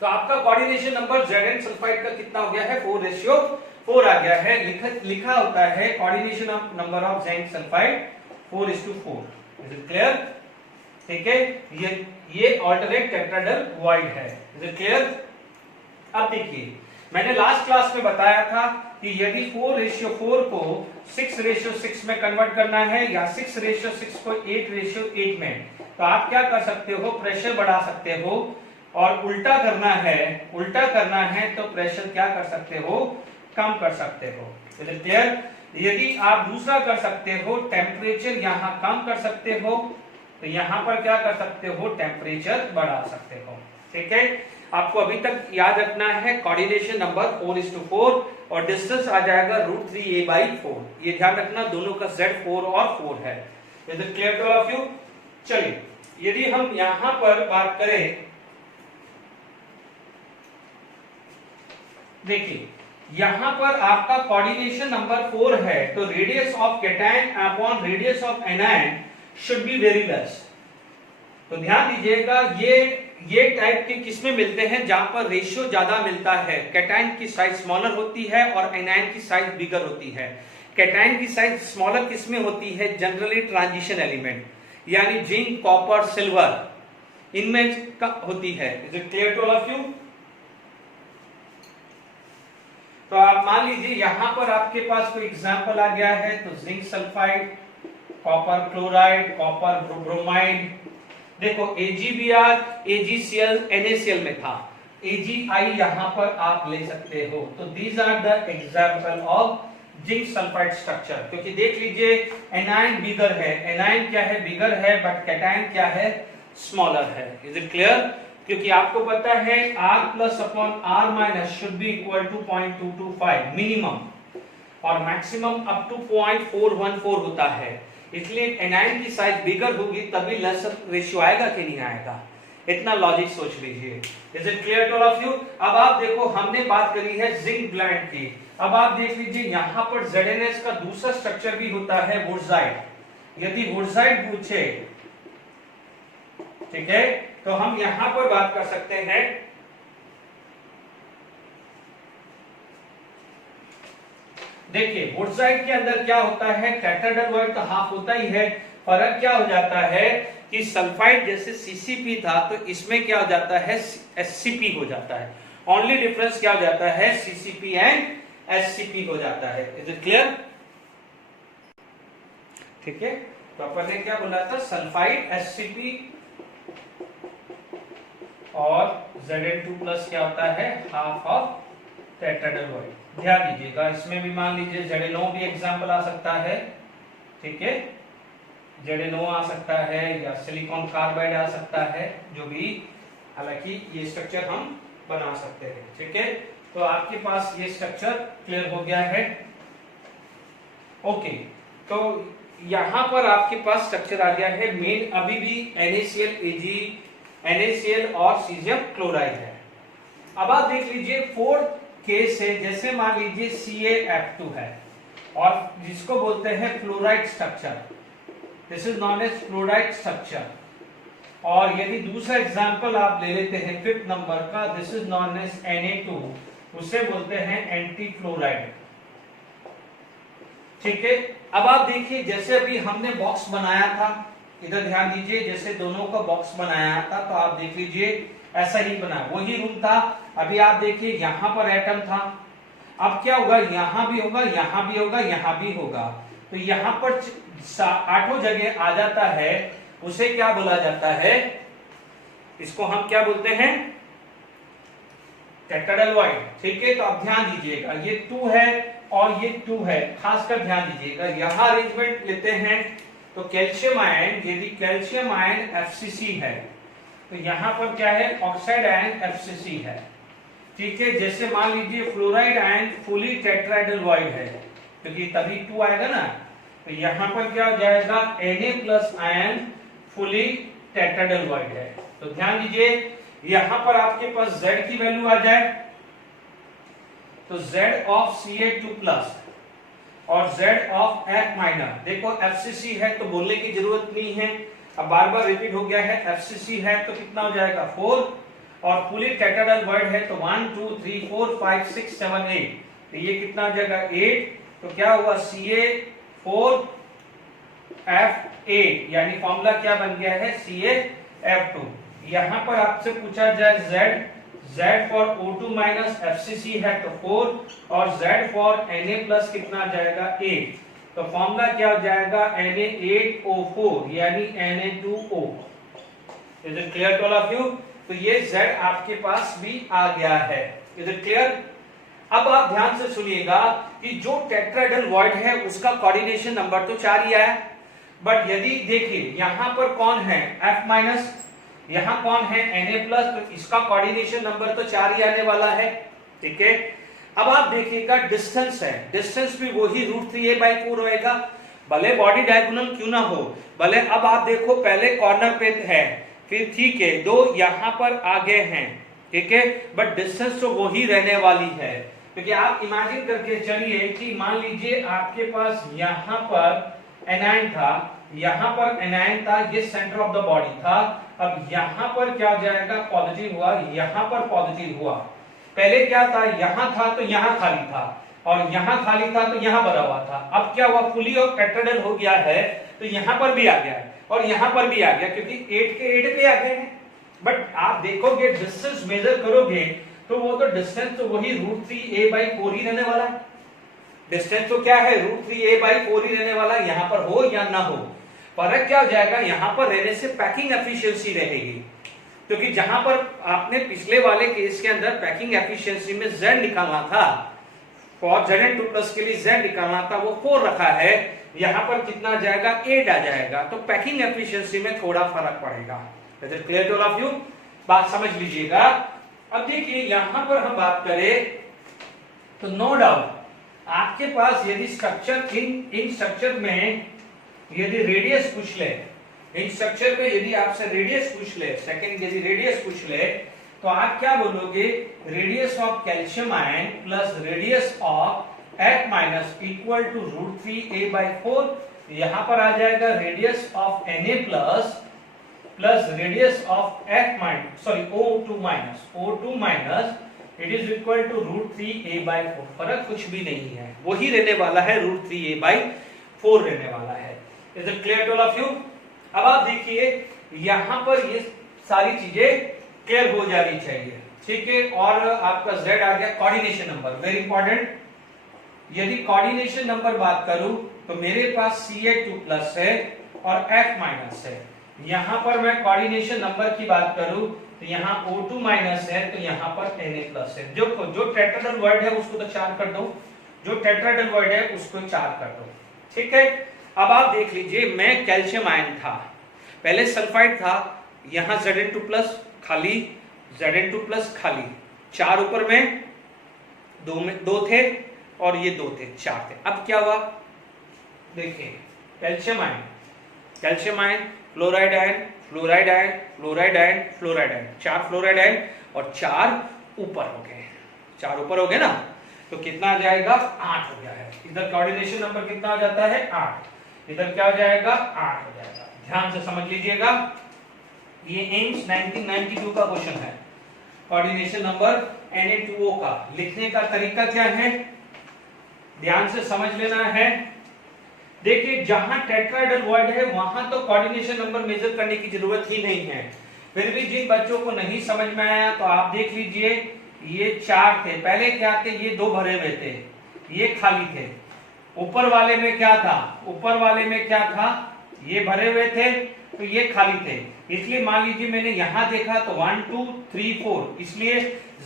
तो आपका कोऑर्डिनेशन नंबर Zn सल्फाइड का कितना हो गया है? 4:4 आ गया है। लिखा होता है coordination of number of zinc sulphide 4:4। Is it clear? ठीक है, ये ऑल्टरनेट टेट्राहेड्रल वॉइड है। Is it clear? अब देखिए, मैंने लास्ट क्लास में बताया था कि यदि 4:4 को 6:6 में कन्वर्ट करना है, या 6:6 को 8:8 में, तो आप क्या कर सकते हो? प्रेशर बढ़ा सकते हो। और उल्टा करना है तो प्रेशर क्या कर सकते हो? कम कर सकते हो। Is it clear? यदि आप दूसरा कर सकते हो, टेम्परेचर यहां कम कर सकते हो, तो यहां पर क्या कर सकते हो? टेम्परेचर बढ़ा सकते हो। ठीक है, आपको अभी तक याद रखना है कोऑर्डिनेशन नंबर 4:4 और डिस्टेंस आ जाएगा √3a/4। ये ध्यान रखना, दोनों का Z 4 और 4 है। Is it clear to all of you? चलिए, यदि हम यहां पर बात करें, देखिए यहां पर आपका कोऑर्डिनेशन नंबर 4 है, तो radius of cation upon radius of anion should be very less. तो ध्यान दीजिएगा, ये टाइप के किसमें मिलते हैं? जहां पर रेशियो ज्यादा मिलता है। कैटायन की साइज स्मॉलर होती है और एनायन की साइज बिगर होती है। कैटायन की साइज स्मॉलर किसमें होती है? जनरली ट्रांजिशन एलिमेंट, यानी जिंक, कॉपर, सिल्वर, इनमें होती है। Is it clear to all of you? तो आप मान लीजिए यहां पर आपके पास कोई एग्जांपल आ गया है, तो zinc sulphide, copper chloride, copper bromide. देखो AgBr, AgCl, NaCl में था, AgI यहां पर आप ले सकते हो। तो these are the example of zinc sulphide structure. क्योंकि देख लीजिए एनायन बिगर है, एनायन क्या है, बिगर है, बट कैटायन क्या है, स्मॉलर है। Is it clear? क्योंकि आपको पता है R plus upon R minus should be equal to 0.225 minimum, और मैक्सिमम अप टू 0.414 होता है। इसलिए एनायन की साइज बिगर होगी तभी लेसर रेशियो आएगा कि नहीं आएगा, इतना लॉजिक सोच लीजिए। Is it clear to all of you? अब आप देखो हमने बात करी है जिंक ब्लेंड की, अब आप देख लीजिए यहां पर ZnS का दूसरा स्ट्रक्चर भी होता है वुडजाइड। यदि वुडजाइड पूछे, ठीक है, तो हम यहां पर बात कर सकते हैं देखिए वुडजाइड के अंदर क्या होता है, टेट्राहेड्रल तो हाफ होता ही है। फर्क क्या हो जाता है कि सल्फाइड जैसे CCP था तो इसमें क्या हो जाता है, SCP हो जाता है। ओनली डिफरेंस क्या हो जाता है, CCP एंड SCP हो जाता है। Is it clear? ठीक है, तो अपन ने क्या बोला था, सल्फाइड SCP और Zn2 प्लस क्या होता है, हाफ ऑफ टेट्राहेड्रल। ध्यान दीजिएगा, इसमें भी मान लीजिए ZnO भी एग्जांपल आ सकता है, ठीक है, ZnO आ सकता है या सिलिकॉन कार्बाइड आ सकता है, जो भी, हालांकि ये स्ट्रक्चर हम बना सकते हैं। ठीक है, तो आपके पास ये स्ट्रक्चर क्लियर हो गया है। ओके, तो यहां पर आपके पास स्ट्रक्चर आ गया है। मेन अभी भी NaCl और सीजियम क्लोराइड है। अब आप देख लीजिए फोर्थ केस है, जैसे मान लीजिए CaF2 है और जिसको बोलते हैं fluoride structure, this is known as fluoride structure. और यदि दूसरा एग्जांपल आप ले लेते हैं 5th नंबर का, this is known as Na2, उसे बोलते हैं एंटी फ्लोराइड। ठीक है, अब आप देखिए जैसे अभी हमने बॉक्स बनाया था, इधर ध्यान दीजिए, जैसे दोनों का बॉक्स बनाया था तो आप देख लीजिए ऐसा ही बना, वही रूम था। अभी आप देखिए यहां पर एटम था, अब क्या होगा, यहां भी होगा, यहां भी होगा, यहां भी होगा, तो यहां पर 8 जगह आ जाता है, उसे क्या बोला जाता है, इसको हम क्या बोलते हैं, टेट्राहेड्रल। ठीक है, तो अब ध्यान दीजिएगा ये 2 है और ये 2 है, खासकर ध्यान दीजिएगा। यहां अरेंजमेंट लेते हैं तो कैल्शियम आयन, यदि कैल्शियम आयन FCC है तो यहां पर क्या है, ऑक्साइड आयन FCC है। ठीक है, जैसे मान लीजिए फ्लोराइड आयन फुली टेट्राहेड्रल है, क्योंकि तभी 2 आएगा ना, तो यहां पर क्या हो जाएगा, Na plus ion fully tetrahedral है। तो ध्यान दीजिए यहां पर आपके पास Z की वैल्यू आ जाए तो Z ऑफ Ca2 प्लस और Z ऑफ F माइनस। देखो FCC है तो बोलने की जरूरत नहीं है, अब बार बार रिपीट हो गया है। FCC है तो कितना हो जाएगा 4, और फुली टेट्राहेड्रल है तो 1 2 3 4 5 6 7 8, तो ये कितना हो जाएगा 8। तो क्या हुआ, Ca4 F8, यानी फॉर्मूला क्या बन गया है, CaF2। यहां पर आपसे पूछा जाए Z for O2 minus FCC है तो 4, और Z फॉर Na प्लस कितना आ जाएगा 8, तो फॉर्मूला क्या हो जाएगा Na8O4 यानी Na2O। Is it clear to all of you? तो ये Z आपके पास भी आ गया है। Is it clear? अब आप ध्यान से सुनिएगा कि जो टेट्राहेड्रल वॉइड है उसका कोऑर्डिनेशन नंबर तो 4 ही आया, बट यदि देखिए यहां पर कौन है F माइनस, यहां कौन है Na प्लस, तो इसका कोऑर्डिनेशन नंबर तो 4 ही आने वाला है। ठीक है, अब आप देखिएगा डिस्टेंस है, डिस्टेंस भी वही √3a/4 होएगा, भले बॉडी डायगोनल क्यों ना हो, भले। अब आप देखो पहले कॉर्नर पे है, फिर ठीक है 2 यहां पर आगे हैं, ठीक है, बट डिस्टेंस तो वही रहने वाली है। क्योंकि आप इमेजिन करके चलिए कि मान लीजिए आपके पास यहां पर एनायन था, यहां पर एनायन था, ये सेंटर ऑफ द बॉडी था। अब यहां पर क्या हो जाएगा, पॉजिटिव हुआ, यहां पर पॉजिटिव हुआ। पहले क्या था, यहां था तो यहां खाली था, और यहां खाली था तो यहां भरा हुआ था। अब क्या हुआ, फुली और टेट्राहेड्रल हो गया है, तो यहां पर भी आ गया है और यहां पर भी आ गया, क्योंकि 8 के 8 पे आ गए हैं। बट आप देखोगे डिस्टेंस मेजर करोगे तो वो तो डिस्टेंस तो वही √3a/4 ही रहने वाला है। डिस्टेंस तो क्या है, √3a/4 ही रहने वाला है, यहां पर हो या ना हो। फर्क क्या हो जाएगा, यहां पर रहने से पैकिंग एफिशिएंसी रहेगी, क्योंकि जहां पर आपने पिछले वाले केस के अंदर पैकिंग एफिशिएंसी में z निकालना था, फॉर Zn2+ के लिए z निकालना था, वो 4 रखा है, यहां पर कितना जाएगा, 8 आ जाएगा, तो पैकिंग एफिशिएंसी में थोड़ा फर्क पड़ेगा। Is it clear to all of you? बात समझ लीजिएगा। अब देखिए यहां पर हम बात करें तो नो डाउट आपके पास यदि स्ट्रक्चर इन स्ट्रक्चर में यदि रेडियस पूछ ले, इन स्ट्रक्चर में यदि आपसे रेडियस पूछ ले, सेकंड यदि रेडियस पूछ ले, तो आप क्या बोलोगे, radius of calcium ion plus radius of F minus equal to √3a/4। यहां पर आ जाएगा radius of Na plus radius of O2 minus it is equal to √3a/4। फर्क कुछ भी नहीं है, वही रहने वाला है, √3a/4 रहने वाला है। Is it clear to all of you? अब आप देखिए यहां पर ये सारी चीजें क्लियर हो जानी चाहिए, ठीक है। और आपका Z आ गया कोऑर्डिनेशन नंबर, वेरी इंपॉर्टेंट। यदि कोऑर्डिनेशन नंबर बात करूं तो मेरे पास Ca2+ है और F माइनस है। यहां पर मैं कोऑर्डिनेशन नंबर की बात करूं तो यहाँ O2 माइनस है, तो यहाँ पर Na+ है। जो टेट्राहेड्रल वर्ड है उसको तो 4 कर दो, जो टेट्राहेड्रल वर्ड है उसको 4 कर दो, ठीक है। अब आप देख लीजिए, मैं कैल्शियम आयन था, पहले सल्फाइड था, यहाँ Zn2+ खाली, Zn2+ खाली, 4 ऊपर में, 2 थे और ये 2 थे, 4 थे। अब क्या हुआ, देखिए calcium ion, fluoride ion, fluoride ion, fluoride ion, fluoride ion, 4 fluoride ion और 4 ऊपर हो गए, 4 ऊपर हो गए ना, तो कितना आ जाएगा, 8 हो गया है। इधर कोऑर्डिनेशन नंबर कितना आ जाता है, 8, इधर क्या हो जाएगा, 8 हो जाएगा। ध्यान से समझ लीजिएगा, ये एम्स 1992 का क्वेश्चन है। कोऑर्डिनेशन नंबर Na2O का लिखने का तरीका क्या है, ध्यान से समझ लेना है। देखिए जहां टेट्राहेड्रल वर्ड है वहां तो कोऑर्डिनेशन नंबर मेजर करने की जरूरत ही नहीं है। फिर भी जिन बच्चों को नहीं समझ में आया तो आप देख लीजिए, ये 4 थे, पहले क्या थे, ये 2 भरे हुए थे, ये खाली थे। ऊपर वाले में क्या था, ये भरे हुए थे, तो ये खाली थे। इसलिए मान लीजिए मैंने यहां देखा तो 1 2 3 4, इसलिए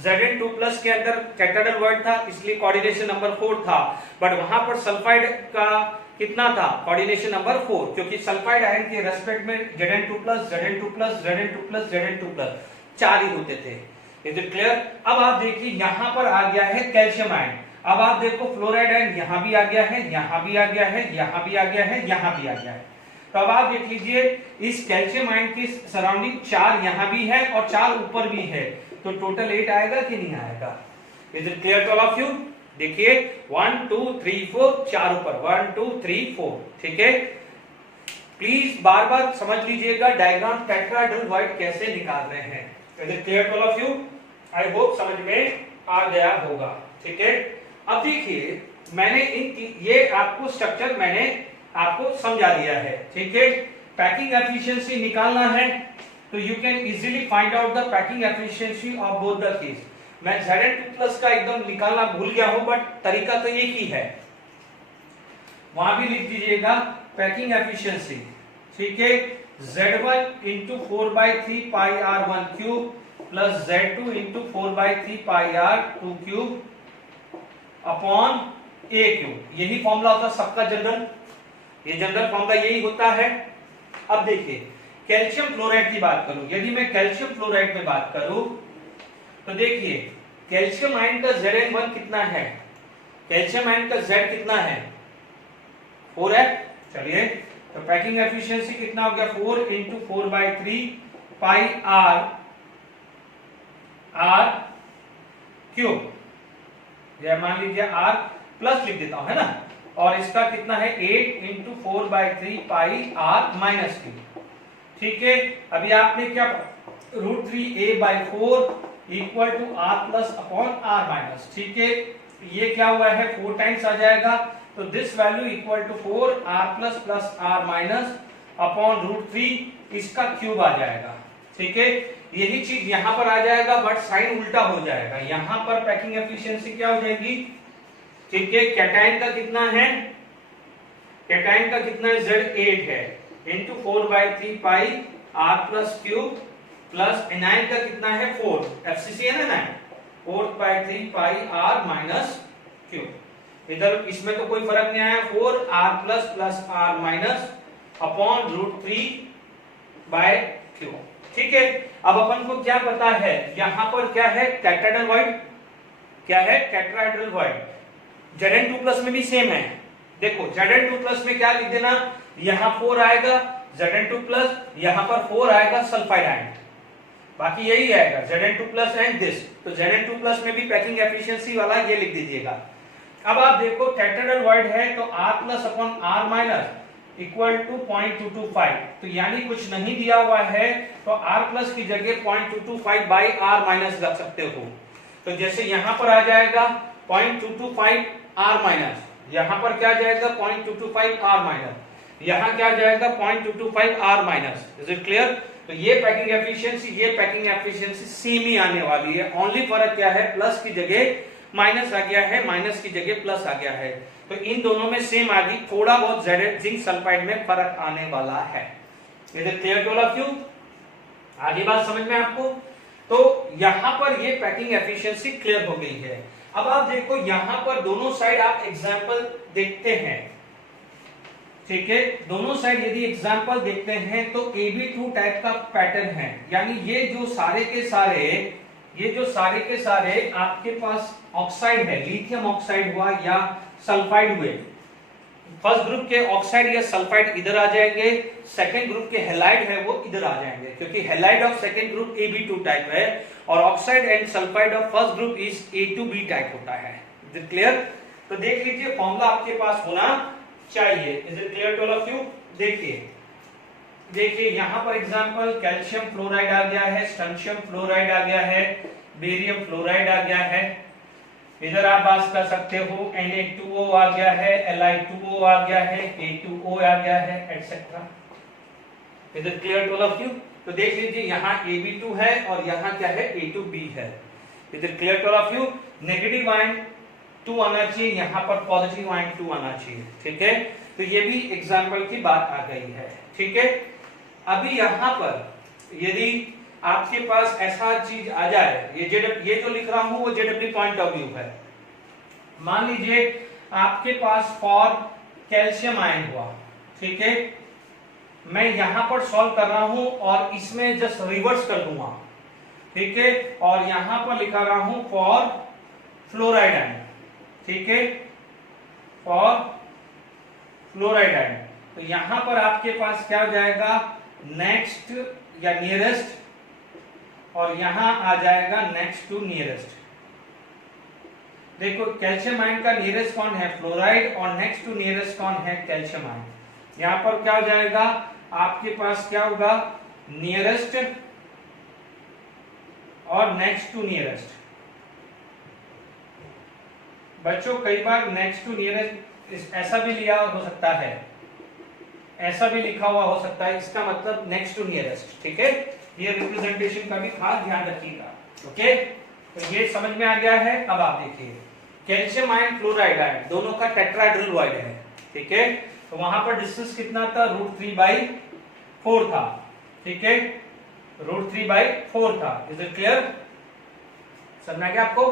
Zn2+ के अंदर टेट्राहेड्रल वर्ड था, इसलिए कोऑर्डिनेशन नंबर 4 था। बट वहां पर सल्फाइड का कितना था, कोऑर्डिनेशन नंबर 4, क्योंकि सल्फाइड आयन के रेस्पेक्ट में Zn2+ 4 ही होते थे। Is it clear? अब आप देखिए यहां पर आ गया है कैल्शियम आयन। अब आप देखो फ्लोराइड आयन यहां भी आ गया है, यहां भी आ गया है, यहां भी आ गया है, यहां भी आ गया है। तो अब आप देख लीजिए इस कैल्शियम आयन की सराउंडिंग 4 यहां भी है और 4 ऊपर भी है, तो टोटल 8 आएगा कि नहीं आएगा? Is it clear to all of you? देखिए 1 2 3 4, 4 ऊपर, 1 2 3 4, ठीक है। प्लीज बार बार समझ लीजिएगा डायग्राम टेट्राहेड्रल वर्ड कैसे निकाल रहे हैं। Is it clear to all of you? I hope समझ में आ गया होगा, ठीक है। अब देखिए मैंने ये आपको स्ट्रक्चर मैंने आपको समझा दिया है, ठीक है। पैकिंग एफिशिएंसी निकालना है तो you can easily find out the packing efficiency of both the case. मैं Zn2+ का एकदम निकालना भूल गया हूं, बट तरीका तो एक ही है, वहां भी लिख दीजिएगा पैकिंग एफिशिएंसी, ठीक है। Z1 into 4/3 πr1³ plus Z2 into 4/3 πr2³ upon A³। यही फॉर्मूला होता है सबका जनरल, ये जनरल फॉर्मूला यही होता है। अब देखिए कैल्शियम फ्लोराइड की बात करूं, यदि मैं कैल्शियम फ्लोराइड में बात करूं तो देखिए कैल्शियम आयन का Zn1 कितना है, कैल्शियम आयन का Z कितना है, 4 है। चलिए तो पैकिंग एफिशिएंसी कितना हो गया, 4 इंटू 4/3 πr⁵, या मान लीजिए r प्लस लिख देता हूं, है ना, और इसका कितना है 8 इंटू 4/3 πr⁻3, ठीक है। अभी आपने क्या √3a/4 equal to r plus upon r minus, ठीक है। ये क्या हुआ है 4 टाइम्स आ जाएगा, तो this value equal to 4r plus r minus upon √3, इसका क्यूब आ जाएगा, ठीक है। यही चीज यहां पर आ जाएगा, बट साइन उल्टा हो जाएगा। यहां पर पैकिंग एफिशिएंसी क्या हो जाएगी, ठीक है, कैटायन का कितना है, कैटायन का कितना है, Z8 है, इंटू 4/3 पाई R plus cube plus anion का कितना है 4, FCC है ना 4/3 पाई R माइनस क्यूब। इधर इसमें तो कोई फर्क नहीं आया, 4R plus R minus upon √3/Q। ठीक है, अब अपन को क्या पता है, यहां पर क्या है, टेट्राहेड्रल वॉइड, क्या है, टेट्राहेड्रल वॉइड। Zn2 प्लस में भी सेम है, देखो Zn2 प्लस में क्या लिख देना, यहां 4 आएगा Zn2 प्लस, यहां पर 4 आएगा सल्फाइड आयन, बाकी यही आएगा Zn2 प्लस एंड दिस। तो Zn2 प्लस में भी पैकिंग एफिशिएंसी वाला ये लिख दीजिएगा। अब आप देखो टेट्राहेड्रल वॉइड है तो R plus upon R minus equal to 0.225, तो यानी कुछ नहीं दिया हुआ है तो R प्लस की जगह 0.225 बाई R माइनस रख सकते हो। तो जैसे यहां पर आ जाएगा 0.225 R माइनस, यहां पर क्या जाएगा 0.225 R माइनस, यहां क्या जाएगा 0.225 R minus. Is it clear? तो ये पैकिंग एफिशिएंसी, ये पैकिंग एफिशिएंसी सेम ही आने वाली है, ओनली फर्क क्या है, प्लस की जगह माइनस आ गया है, माइनस की जगह प्लस आ गया है, तो इन दोनों में सेम आ गई, थोड़ा बहुत जिंक सल्फाइड में फर्क आने वाला है। Is it clear to all of you? आगे बात समझ में आपको? तो यहां पर ये पैकिंग एफिशिएंसी क्लियर हो गई है। अब आप देखो यहां पर दोनों साइड आप एग्जांपल देखते हैं, ठीक है, दोनों साइड यदि एग्जांपल देखते हैं तो AB2 टाइप का पैटर्न है, यानी ये जो सारे के सारे आपके पास ऑक्साइड है, लिथियम ऑक्साइड हुआ या सल्फाइड हुए, फर्स्ट ग्रुप के ऑक्साइड या सल्फाइड इधर आ जाएंगे, सेकंड ग्रुप के हैलाइड है वो इधर आ जाएंगे, क्योंकि halide of second group AB2 type है और oxide and sulphide of first group is A2B type होता है। Is it clear? तो देख लीजिए फॉर्मूला आपके पास होना चाहिए। Is it clear to all of you? देखिए यहां पर एग्जांपल कैल्शियम फ्लोराइड आ गया है, स्टोनियम फ्लोराइड आ गया है, बेरियम फ्लोराइड आ गया है, इधर आप बात कर सकते हो Na2O आ गया है, Li2O आ गया है, K2O आ गया है, etcetera. Is it clear to all of you? तो देख लीजिए यहाँ AB2 है और यहाँ क्या है A2B है। Is it clear to all of you? Negative ion 2 आना चाहिए, यहाँ पर पॉजिटिव आयन 2 आना चाहिए, ठीक है। तो ये भी एग्जाम्पल की बात आ गई है, ठीक है। अभी यहाँ पर यदि आपके पास ऐसा चीज आ जाए, ये जो लिख रहा हूं वो जेडब्ल्यू पॉइंट ऑफ व्यू है। मान लीजिए आपके पास फॉर कैल्शियम आयन हुआ, ठीक है, मैं यहां पर सॉल्व कर रहा हूं और इसमें जस्ट रिवर्स कर दूंगा, ठीक है, और यहां पर लिखा रहा हूं फॉर फ्लोराइड आयन, ठीक है, फॉर फ्लोराइड आयन। तो यहां पर आपके पास क्या हो जाएगा, नेक्स्ट या नियरेस्ट, और यहां आ जाएगा नेक्स्ट टू नियरेस्ट। देखो कैल्शियम आयन का नियरेस्ट कौन है, फ्लोराइड, और नेक्स्ट टू नियरेस्ट कौन है, कैल्शियम आयन। यहां पर क्या हो जाएगा, आपके पास क्या होगा, नियरेस्ट और नेक्स्ट टू नियरेस्ट। बच्चों कई बार नेक्स्ट टू नियरेस्ट ऐसा भी लिया हो सकता है, ऐसा भी लिखा हुआ हो सकता है, इसका मतलब नेक्स्ट टू नियरेस्ट, ठीक है। ये रिप्रेजेंटेशन का भी खास ध्यान रखिएगा, ओके। तो ये समझ में आ गया है। अब आप देखिए कैल्शियम आयन फ्लोराइड आयन दोनों का टेट्राहेड्रल वॉइड है, ठीक है, तो वहां पर डिस्टेंस कितना था, √3/4 था, ठीक है, √3/4 था। Is it clear? समझ में आ गया आपको?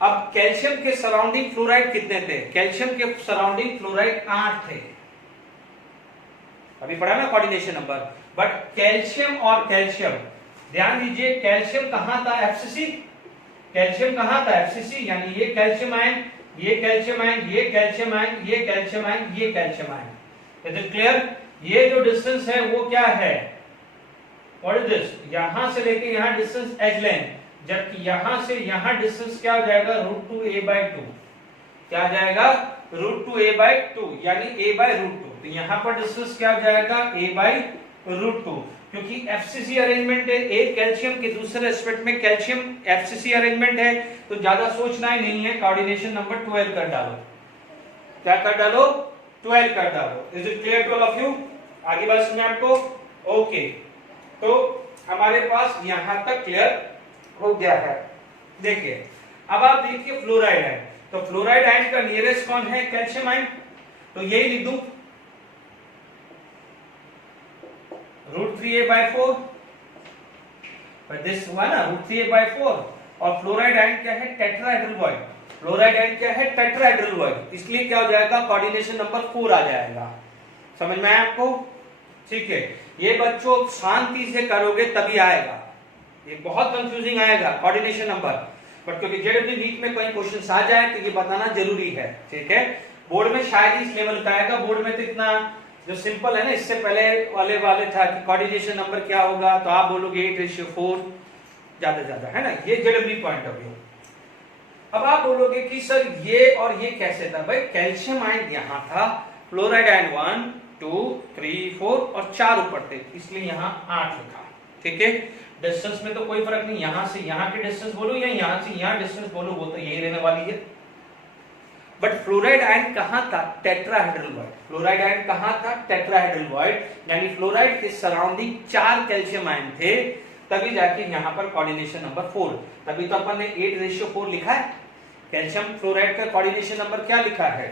अब कैल्शियम के सराउंडिंग फ्लोराइड कितने थे, कैल्शियम के सराउंडिंग फ्लोराइड 8 थे, अभी पढ़ा ना कोऑर्डिनेशन नंबर। बट कैल्शियम और कैल्शियम, ध्यान दीजिए कैल्शियम कहां था, FCC, कैल्शियम कहां था, FCC, यानी ये कैल्शियम आयन, ये कैल्शियम आयन, ये कैल्शियम आयन, ये कैल्शियम आयन, ये calcium ion. Is it clear? ये जो डिस्टेंस है वो क्या है, व्हाट इज दिस, यहां से लेके यहां डिस्टेंस h लेंथ, जबकि यहां से यहां डिस्टेंस क्या हो जाएगा, √2a/2, क्या आ जाएगा, √2a/2, यानी a/√2। तो यहां पर डिस्टेंस क्या हो जाएगा, a/√2, क्योंकि FCC अरेंजमेंट है, एक कैल्शियम के दूसरे एस्पेक्ट में कैल्शियम FCC अरेंजमेंट है, तो ज्यादा सोचना ही नहीं है, कोऑर्डिनेशन नंबर 12 कर डालो, क्या कर डालो, 12 कर डालो। Is it clear to all of you? आगे बात सुनिए आपको, ओके। तो हमारे पास यहां तक क्लियर हो गया है। देखिए अब आप देखिए फ्लोराइड आयन, तो फ्लोराइड आयन का नियरेस्ट कौन है? कैल्शियम आयन, तो यही लिख दूं √3a/4, दिस हुआ ना √3a/4। और फ्लोराइड आयन क्या है? Tetrahedral bond. फ्लोराइड आयन क्या है? टेट्राहेड्रल बॉन्ड, इसलिए क्या हो जाएगा? कोऑर्डिनेशन नंबर 4 आ जाएगा। समझ में आया आपको? ठीक है, ये बच्चों शांति से करोगे तभी आएगा, ये बहुत कंफ्यूजिंग आएगा कोऑर्डिनेशन नंबर, बट क्योंकि जेडब्ल्यू नीट में कोई क्वेश्चन आ जाए तो ये बताना जरूरी है। ठीक है, बोर्ड में शायद इस लेवल का आएगा, बोर्ड में तो इतना जो सिंपल है ना, इससे पहले वाले था कि कोऑर्डिनेशन नंबर क्या होगा, तो आप बोलोगे 8:4 ज्यादा है ना, ये जेडब्ल्यू पॉइंट ऑफ व्यू। अब आप बोलोगे कि सर ये और ये कैसे था? भाई कैल्शियम आयन यहां था, फ्लोराइड आयन 1 2 3 4 और 4 ऊपर थे, इसलिए यहां 8 लिखा। ठीक है, डिस्टेंस में तो कोई फर्क नहीं, यहां से यहां की डिस्टेंस बोलो या यहां से यहां डिस्टेंस बोलो, वो तो यही रहने वाली है। बट फ्लोराइड आयन कहां था? Tetrahedral bond. फ्लोराइड आयन कहां था? टेट्राहेड्रल बॉन्ड, यानी फ्लोराइड के सराउंडिंग 4 कैल्शियम आयन थे, तभी जाके यहां पर कोऑर्डिनेशन नंबर 4। तभी तो अपन ने 8:4 लिखा है। कैल्शियम फ्लोराइड का कोऑर्डिनेशन नंबर क्या लिखा है?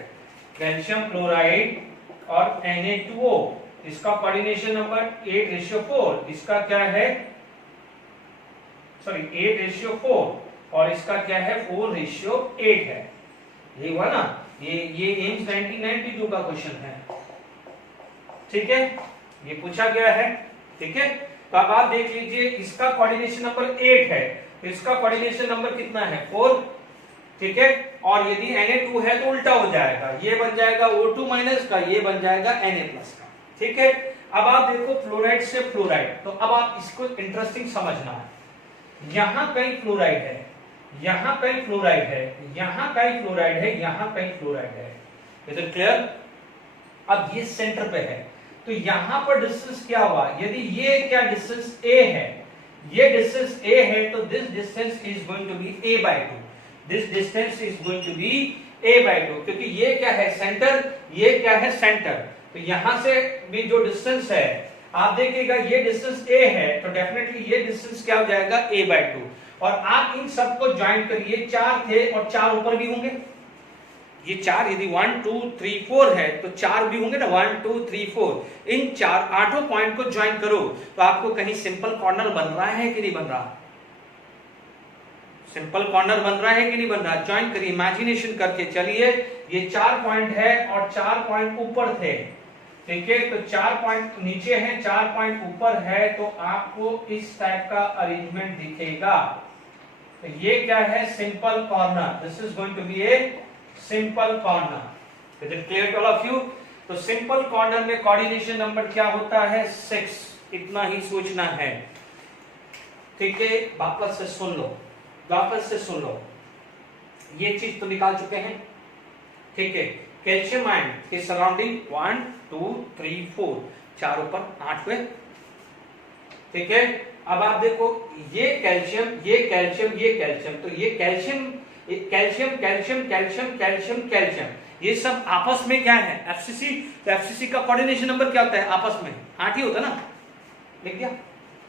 कैल्शियम फ्लोराइड और Na2O, इसका कोऑर्डिनेशन नंबर 8:4, इसका क्या है? सॉरी 8:4 और इसका क्या है? 4:8 है। ये हुआ ना, ये एम्स 1992 का क्वेश्चन है। ठीक है, ये पूछा गया है। ठीक है, तो अब आप देख लीजिए, इसका कोऑर्डिनेशन नंबर 8 है, तो इसका कोऑर्डिनेशन नंबर कितना है? 4। ठीक है, और यदि Na2 है तो उल्टा हो जाएगा, ये बन जाएगा O2 माइनस का, ये बन जाएगा Na प्लस का। ठीक है, अब आप देखो फ्लोराइड से फ्लोराइड, तो अब आप इसको इंटरेस्टिंग समझना है। यहां कहीं फ्लोराइड है, यहां कहीं फ्लोराइड है, यहां कहीं फ्लोराइड है, यहां कहीं फ्लोराइड है। Is it clear? अब ये सेंटर पे है, तो यहां पर डिस्टेंस क्या हुआ? यदि ये क्या डिस्टेंस a है, ये डिस्टेंस a है, तो this distance is going to be a/2। This distance is going to be a/2, क्योंकि ये क्या है? सेंटर, ये क्या है? सेंटर। तो यहां से भी जो डिस्टेंस है, आप देखिएगा ये डिस्टेंस a है, तो डेफिनेटली ये डिस्टेंस क्या हो जाएगा? a/2। और आप इन सबको ज्वाइन करिए, 4 थे और 4 ऊपर भी होंगे, ये 4 यदि 1 2 3 4 है तो 4 भी होंगे ना, 1 2 3 4, इन 8 पॉइंट को ज्वाइन करो, तो आपको कहीं सिंपल कॉर्नर बन रहा है कि नहीं बन रहा? सिंपल कॉर्नर बन रहा है कि नहीं बन रहा? ज्वाइन करिए, इमेजिनेशन करके चलिए। ये 4 पॉइंट है और 4 पॉइंट ऊपर थे। ठीक है, तो 4 पॉइंट नीचे हैं, 4 पॉइंट ऊपर है, तो आपको इस टाइप का अरेंजमेंट दिखेगा। तो ये क्या है? Simple corner. This is going to be a simple corner. Is it clear to all of you? तो सिंपल कॉर्नर में कोऑर्डिनेशन नंबर क्या होता है? 6। इतना ही सोचना है। ठीक है, वापस से सुन लो, वापस से सुन लो, ये चीज तो निकाल चुके हैं। ठीक है, कैल्शियम आयन के सराउंडिंग 1 2 3 4, 4 ऊपर 8 हुए। ठीक है, अब आप देखो ये कैल्शियम, ये कैल्शियम, ये कैल्शियम, तो ये calcium calcium calcium calcium calcium calcium, ये सब आपस में क्या है? एफसीसी। तो एफसीसी का कोऑर्डिनेशन नंबर क्या होता है? आपस में 8 ही होता ना, लिख दिया,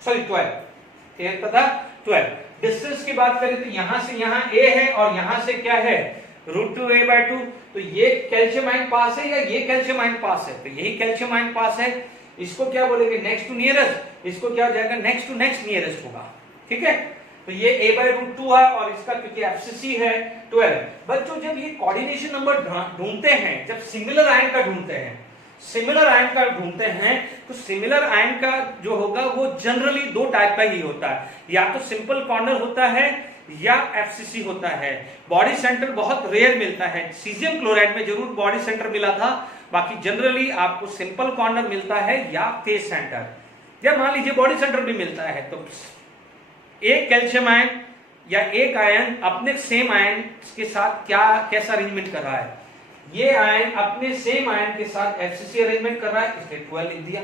सॉरी 12। पता 12। डिस्टेंस की बात करें तो यहां से यहां a है और यहां से क्या है? √2a/2। तो ये कैल्शियम आयन पास है या ये कैल्शियम आयन पास है? तो यही कैल्शियम आयन पास है, इसको क्या बोलेंगे? Next to nearest. इसको क्या हो जाएगा? नेक्स्ट टू नेक्स्ट नियरेस्ट होगा। ठीक है, तो ये a/√2 है और इसका क्योंकि एफसीसी है 12। बच्चों जब ये कोऑर्डिनेशन नंबर ढूंढते हैं, जब सिमिलर आयन का ढूंढते हैं, सिमिलर आयन का ढूंढते हैं, तो सिमिलर आयन का जो होगा वो जनरली 2 टाइप का ही होता है, या तो सिंपल कॉर्नर होता है या एफसीसी होता है। बॉडी सेंटर बहुत रेयर मिलता है, सीजियम क्लोराइड में जरूर बॉडी सेंटर मिला था, बाकी जनरली आपको सिंपल कॉर्नर मिलता है या फेस सेंटर, या मान लीजिए बॉडी सेंटर भी मिलता है। तो एक कैल्शियम आयन या एक आयन अपने सेम आयन के साथ क्या कैसा अरेंजमेंट कर रहा है? ये आयन अपने सेम आयन के साथ एफसीसी अरेंजमेंट कर रहा है, इसलिए 12 लिख दिया।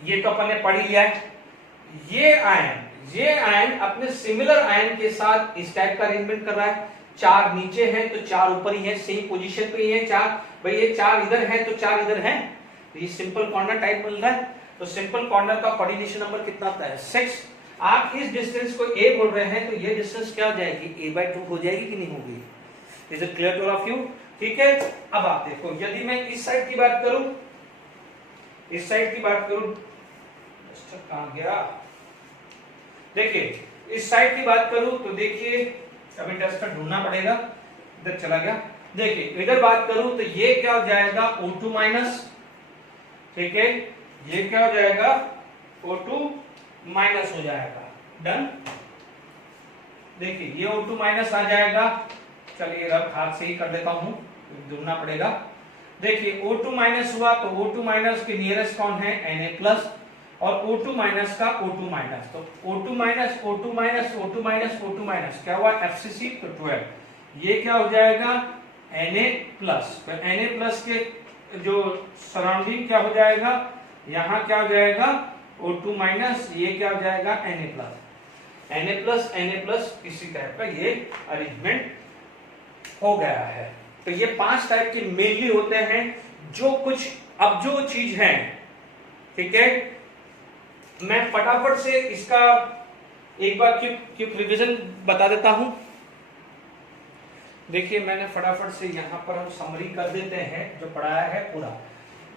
ये तो अपन ने पढ़ लिया है। ये आयन अपने सिमिलर आयन के साथ इस टाइप का अरेंजमेंट कर रहा है। 4 नीचे है तो 4 ऊपर ही है, सेम पोजीशन पे ही है 4। भाई ये 4 इधर है तो 4 इधर है, तो ये सिंपल कॉर्नर टाइप मिल रहा है। तो सिंपल कॉर्नर का कोऑर्डिनेशन नंबर कितना आता है 6। आप इस डिस्टेंस को a बोल रहे हैं तो ये डिस्टेंस क्या हो जाएगी a/2 हो जाएगी कि नहीं होगी? Is it clear to all of you? ठीक है। अब आप देखो, यदि मैं इस साइड की बात करूं, इस साइड की बात करूं, कहां गया, देखिए इस साइड की बात करूं तो देखिए अभी डस्टर ढूंढना पड़ेगा, इधर चला गया। देखिए इधर बात करूं तो ये क्या हो जाएगा O2 माइनस, ठीक है, ये क्या हो जाएगा O2 माइनस हो जाएगा, डन। देखिए ये O2 माइनस आ जाएगा, चलिए रब हाथ से ही कर देता हूं, ढूंढना पड़ेगा। देखिए O2 माइनस हुआ तो O2 माइनस के नियरेस्ट कौन है Na प्लस, और O2 माइनस का O2 माइनस, तो O2 minus O2 minus O2 minus O2 minus क्या हुआ FCC, तो 12। ये क्या हो जाएगा Na प्लस, तो Na प्लस के जो सराउंडिंग क्या हो जाएगा, यहाँ क्या हो जाएगा O2 माइनस, ये क्या हो जाएगा Na प्लस इसी टाइप का ये अरेंजमेंट हो गया है। तो ये 5 टाइप के मेनली होते हैं जो कुछ, अब जो चीज है, ठीक है, मैं फटाफट से इसका एक बार क्विक रिवीजन बता देता हूं। देखिए मैंने फटाफट से यहां पर हम समरी कर देते हैं जो पढ़ाया है पूरा।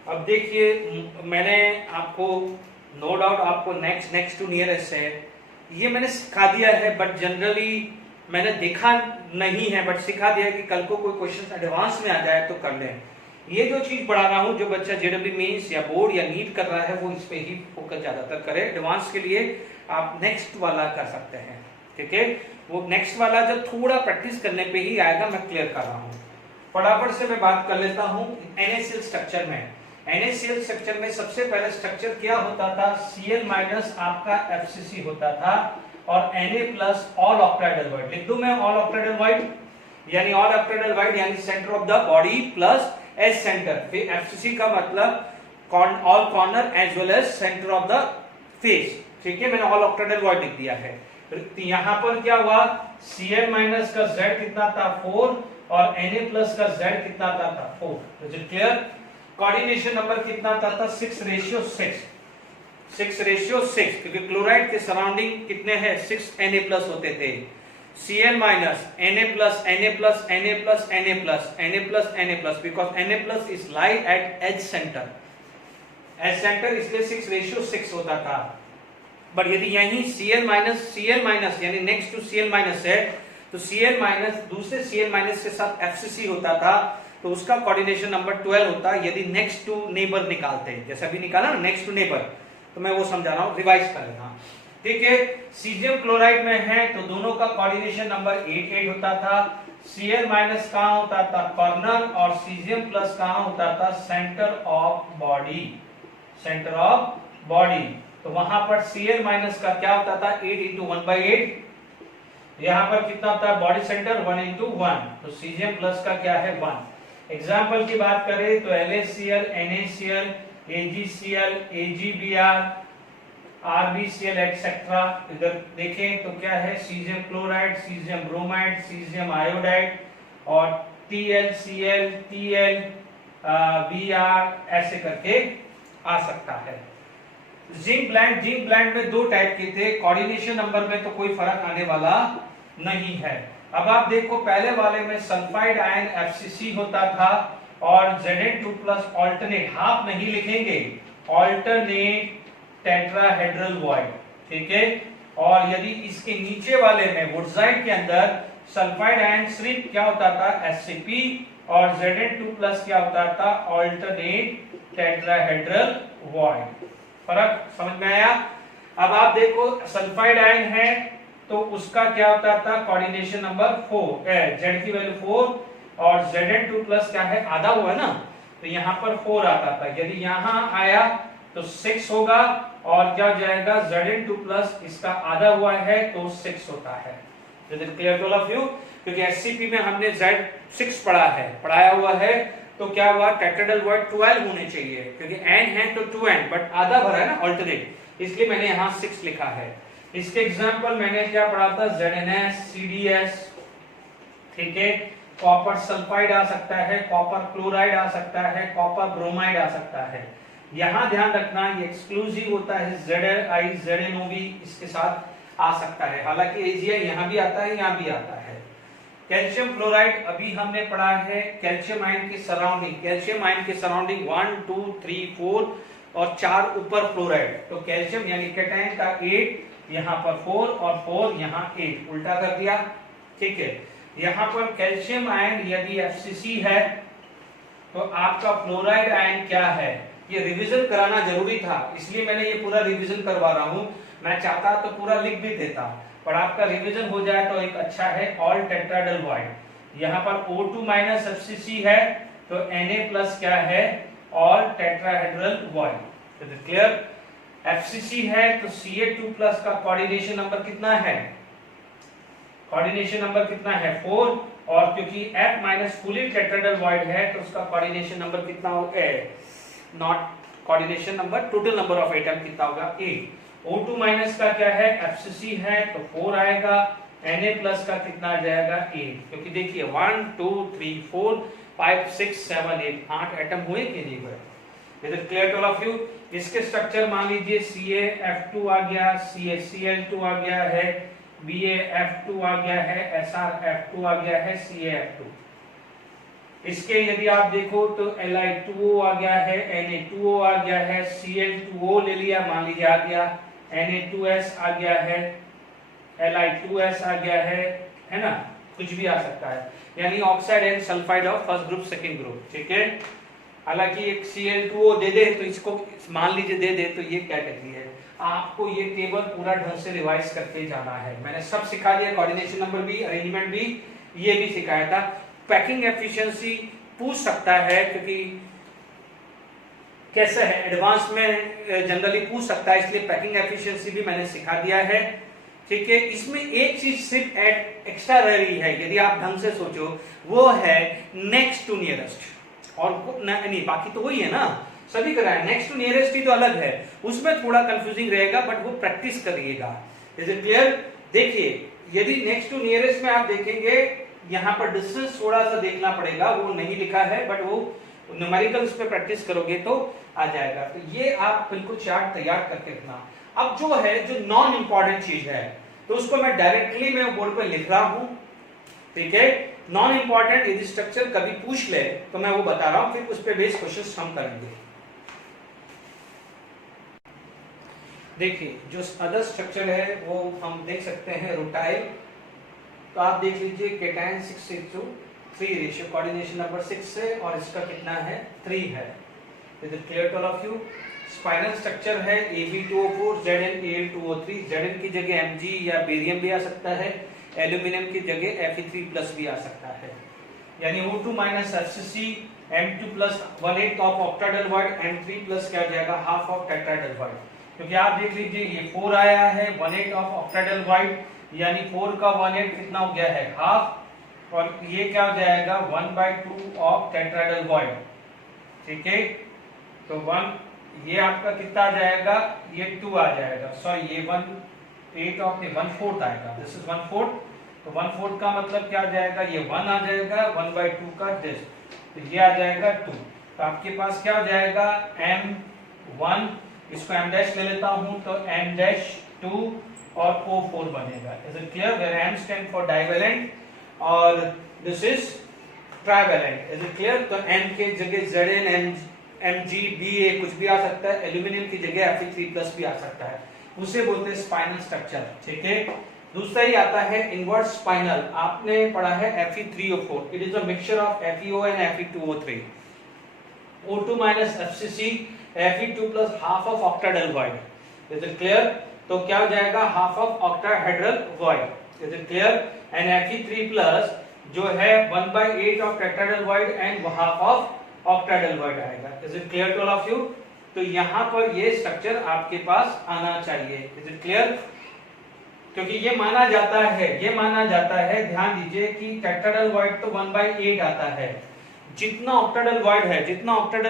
अब देखिए मैंने आपको, नो डाउट आपको नेक्स्ट टू नियरेस्ट है ये मैंने सिखा दिया है, बट जनरली मैंने देखा नहीं है, बट सिखा दिया कि कल को कोई क्वेश्चन एडवांस में आ जाए तो कर लें। ये जो चीज पढ़ा रहा हूं, जो बच्चा जेडब्ल्यू मेंस या बोर्ड या नीट कर रहा है वो इस पे ही फोकस ज्यादातर करे। एडवांस के लिए आप नेक्स्ट वाला कर सकते हैं, ठीक है, वो नेक्स्ट वाला जब थोड़ा प्रैक्टिस करने पे ही आएगा, मैं क्लियर कर रहा हूँ। फटाफट से मैं बात कर लेता हूँ NaCl स्ट्रक्चर में। NaCl स्ट्रक्चर में सबसे पहले स्ट्रक्चर क्या होता था, Cl माइनस आपका FCC होता था, और Na plus all octahedral void. लिख दूं मैं ऑल ऑक्टाइडल वाइड, यानी ऑल ऑक्टाइडल वाइड यानी centre of the body plus edge centre. फिर FCC का मतलब all corner as well as centre of the face, ठीक है, मैंने ऑल ऑक्टाइडल वाइड लिख दिया है। यहां पर क्या हुआ, Cl माइनस का Z कितना था 4, और Na प्लस का Z कितना था 4। Is it clear? Coordination number कितना था 6:6, 6:6, क्योंकि क्लोराइड के सराउंडिंग कितने हैं 6 Na प्लस होते थे। Cl minus Na plus Na plus Na plus Na plus Na plus Na plus, because Na plus is lie at edge centre, इसलिए 6:6 होता था। बट यदि यही Cl माइनस यानी नेक्स्ट टू Cl माइनस है, तो Cl माइनस दूसरे Cl minus के साथ FCC होता था, तो उसका कोऑर्डिनेशन नंबर 12 होता है यदि नेक्स्ट टू नेबर निकालते हैं, जैसे अभी निकाला ना नेक्स्ट टू नेबर, तो मैं वो समझा रहा हूं, रिवाइज कर लेना, ठीक है। सीजियम क्लोराइड में है तो दोनों का कोऑर्डिनेशन नंबर 8 होता था। Cl माइनस कहां होता था कॉर्नर, और सीजियम प्लस कहां होता था centre of body, centre of body. तो वहां पर Cl माइनस का क्या होता था 8 इंटू 1/8, यहां पर कितना होता है बॉडी सेंटर 1 इंटू 1, तो सीजियम प्लस का क्या है 1। एग्जाम्पल की बात करें तो LaCl, NaCl, AgCl, AgBr, RbCl etcetera. इधर देखें तो क्या है caesium chloride, caesium bromide, caesium iodide, और TlCl, Tl, Br ऐसे करके आ सकता है। जिंक ब्लेंड में 2 टाइप के थे, कोऑर्डिनेशन नंबर में तो कोई फर्क आने वाला नहीं है। अब आप देखो पहले वाले में सल्फाइड आयन FCC होता था, और Zn2+ ऑल्टरनेट, हाफ नहीं लिखेंगे, ऑल्टरनेट टेट्राहेड्रल वॉइड, ठीक है। और यदि इसके नीचे वाले में वुडजाइड के अंदर सल्फाइड आयन सिर्फ क्या होता था SCP, और Zn2+ क्या होता था ऑल्टरनेट टेट्राहेड्रल वॉइड। फर्क समझ में आया? अब आप देखो सल्फाइड आयन है तो उसका क्या होता था कोऑर्डिनेशन नंबर 4, Z की वैल्यू 4, और Zn2+ क्या है आधा हुआ है ना, तो यहाँ पर 4 आता था। यदि यहाँ आया तो 6 होगा, और क्या हो जाएगा Zn2+ इसका आधा हुआ है तो 6 होता है। Is it clear to all of you? क्योंकि SCP में हमने Z6 पढ़ाया हुआ है, तो क्या हुआ टेट्राहेड्रल वॉइड 12 होने चाहिए, क्योंकि N है तो 2N, बट आधा भरा है ना ऑल्टरनेट, इसलिए मैंने यहाँ 6 लिखा है। इसके एग्जाम्पल मैंने क्या पढ़ा था ZnS, CdS, ठीक है, कॉपर सल्फाइड आ सकता है, कॉपर क्लोराइड आ सकता है, कॉपर ब्रोमाइड आ सकता है। यहाँ ध्यान रखना ये एक्सक्लूसिव होता है, ZI ZNO भी इसके साथ आ सकता है, हालांकि AgI यहाँ भी आता है, यहाँ भी आता है। कैल्शियम फ्लोराइड अभी हमने पढ़ा है कैल्शियम आयन के सराउंडिंग, कैल्शियम आयन के सराउंडिंग 1 2 3 4 और 4 ऊपर फ्लोराइड, तो कैल्शियम यानी कैटायन का 8 यहाँ पर 4 और 4 यहाँ 8, उल्टा कर दिया, ठीक है। यहाँ पर कैल्शियम आयन यदि FCC है तो आपका फ्लोराइड आयन क्या है, ये रिवीजन कराना जरूरी था, इसलिए मैंने ये पूरा रिवीजन करवा रहा हूँ। मैं चाहता तो पूरा लिख भी देता, पर आपका रिवीजन हो जाए तो एक अच्छा है। ऑल टेट्राहेड्रल यहाँ पर O2 माइनस FCC है तो Na+ क्या है, all tetrahedral void. Clear, FCC है तो Ca2+ का कोऑर्डिनेशन नंबर कितना है, कोऑर्डिनेशन नंबर कितना है 4, और क्योंकि F minus fully tetrahedral void है तो उसका कोऑर्डिनेशन नंबर कितना होगा, not coordination number, total number of atom कितना होगा 8। O2 माइनस का क्या है, FCC है तो 4 आएगा, Na+ का कितना आ जाएगा 8, क्योंकि देखिए 1 2 3 4 5 6 7 8 8 एटम हुए कि नहीं हुए। Is it clear to all of you. इसके स्ट्रक्चर मान लीजिए CaF2 आ गया, CaCl2 आ गया है, BaF2 आ गया है, SrF2 आ गया है, CaF2। इसके यदि आप देखो तो Li2O आ गया है, Na2O आ गया है, Cl2O ले लिया, मान लीजिए आ गया, Na2S आ गया है, Li2S आ गया है ना, कुछ भी आ सकता है, यानी oxide and sulphide of first group second group, ठीक है। हालांकि एक Cl2O दे दे तो इसको मान लीजिए दे दे तो ये कैटेगरी है। आपको ये टेबल पूरा ढंग से रिवाइज करके जाना है, मैंने सब सिखा दिया, कोऑर्डिनेशन नंबर भी, अरेंजमेंट भी, ये भी सिखाया था। पैकिंग एफिशिएंसी पूछ सकता है, क्योंकि कैसे है एडवांस में जनरली पूछ सकता है, इसलिए पैकिंग एफिशिएंसी भी मैंने सिखा दिया है, ठीक है। इसमें एक चीज सिर्फ एक्स्ट्रा रह रही है, यदि आप ढंग से सोचो, वो है नेक्स्ट टू नियरेस्ट, और नहीं बाकी तो वही है ना, सभी करा है, नेक्स्ट टू नियरेस्ट ही तो अलग है, उसमें थोड़ा कंफ्यूजिंग रहेगा, बट वो प्रैक्टिस करिएगा। Is it clear. देखिए यदि नेक्स्ट टू नियरेस्ट में आप देखेंगे, यहाँ पर डिस्टेंस थोड़ा सा देखना पड़ेगा, वो नहीं लिखा है, बट वो न्यूमेरिकल्स पे प्रैक्टिस करोगे तो आ जाएगा। तो ये आप बिल्कुल चार्ट तैयार करके रखना। अब जो है, जो नॉन इंपॉर्टेंट चीज है, तो उसको मैं डायरेक्टली मैं बोर्ड पे लिख रहा हूं, ठीक है। नॉन इंपॉर्टेंट यदि स्ट्रक्चर कभी पूछ ले तो मैं वो बता रहा हूं, फिर उस पे बेस क्वेश्चन हम करेंगे। देखिए जो अदर स्ट्रक्चर है वो हम देख सकते हैं, रूटाइल, तो आप देख लीजिए कैटायन 6:3 रेशियो, कोऑर्डिनेशन नंबर 6 है, और इसका कितना है 3 है। Is it clear to all of you. Spinel structure है Ab2O4 ZnAl2O3, Zn की जगह Mg या बेरियम भी आ सकता है, एल्यूमिनियम की जगह Fe3+ भी आ सकता है, यानी O2 minus FCC M2+ 1/8 of octahedral void, M3+ क्या हो जाएगा हाफ ऑफ टेट्राहेड्रल वॉइड, क्योंकि आप देख लीजिए ये 4 आया है, 1/8 ऑफ ऑक्टाहेड्रल वॉइड, यानी 4 का 1/8 कितना हो गया है हाफ, और ये क्या हो जाएगा 1/2 ऑफ टेट्राहेड्रल वॉइड, ठीक है। तो 1 ये आपका कितना आ जाएगा, ये 2 आ जाएगा, सॉरी ये 1/8 ऑफ 1/4 आएगा, दिस इज 1/4, तो 1/4 का मतलब क्या आ जाएगा, ये 1 आ जाएगा, 1/2 का दिस, तो ये आ जाएगा 2, तो आपके पास क्या हो जाएगा M1, इसको M' ले लेता हूं तो M'2 और O4 बनेगा। Is it clear, where M stand for divalent और this is trivalent. Is it clear. तो M के जगह Zn Mg Ba कुछ भी आ सकता है, एल्यूमिनियम की जगह Fe3+ भी आ सकता है, उसे बोलते हैं स्पाइनल स्ट्रक्चर, ठीक है। दूसरा ही आता है इनवर्ट स्पाइनल, आपने पढ़ा है Fe3O4, it is a mixture of FeO and Fe2O3, O2 minus FCC Fe2+ half of octahedral void. Is it clear. तो क्या हो जाएगा half of octahedral void. Is it clear. And Fe3+ जो है 1/8 of tetrahedral void and half of octahedral void आएगा। Is it clear to all of you. तो यहां पर ये स्ट्रक्चर आपके पास आना चाहिए। Is it clear. क्योंकि ये माना जाता है, ध्यान दीजिए कि टेट्राहेड्रल वॉइड तो 1/8 आता है, जितना ऑक्टाहेड्रल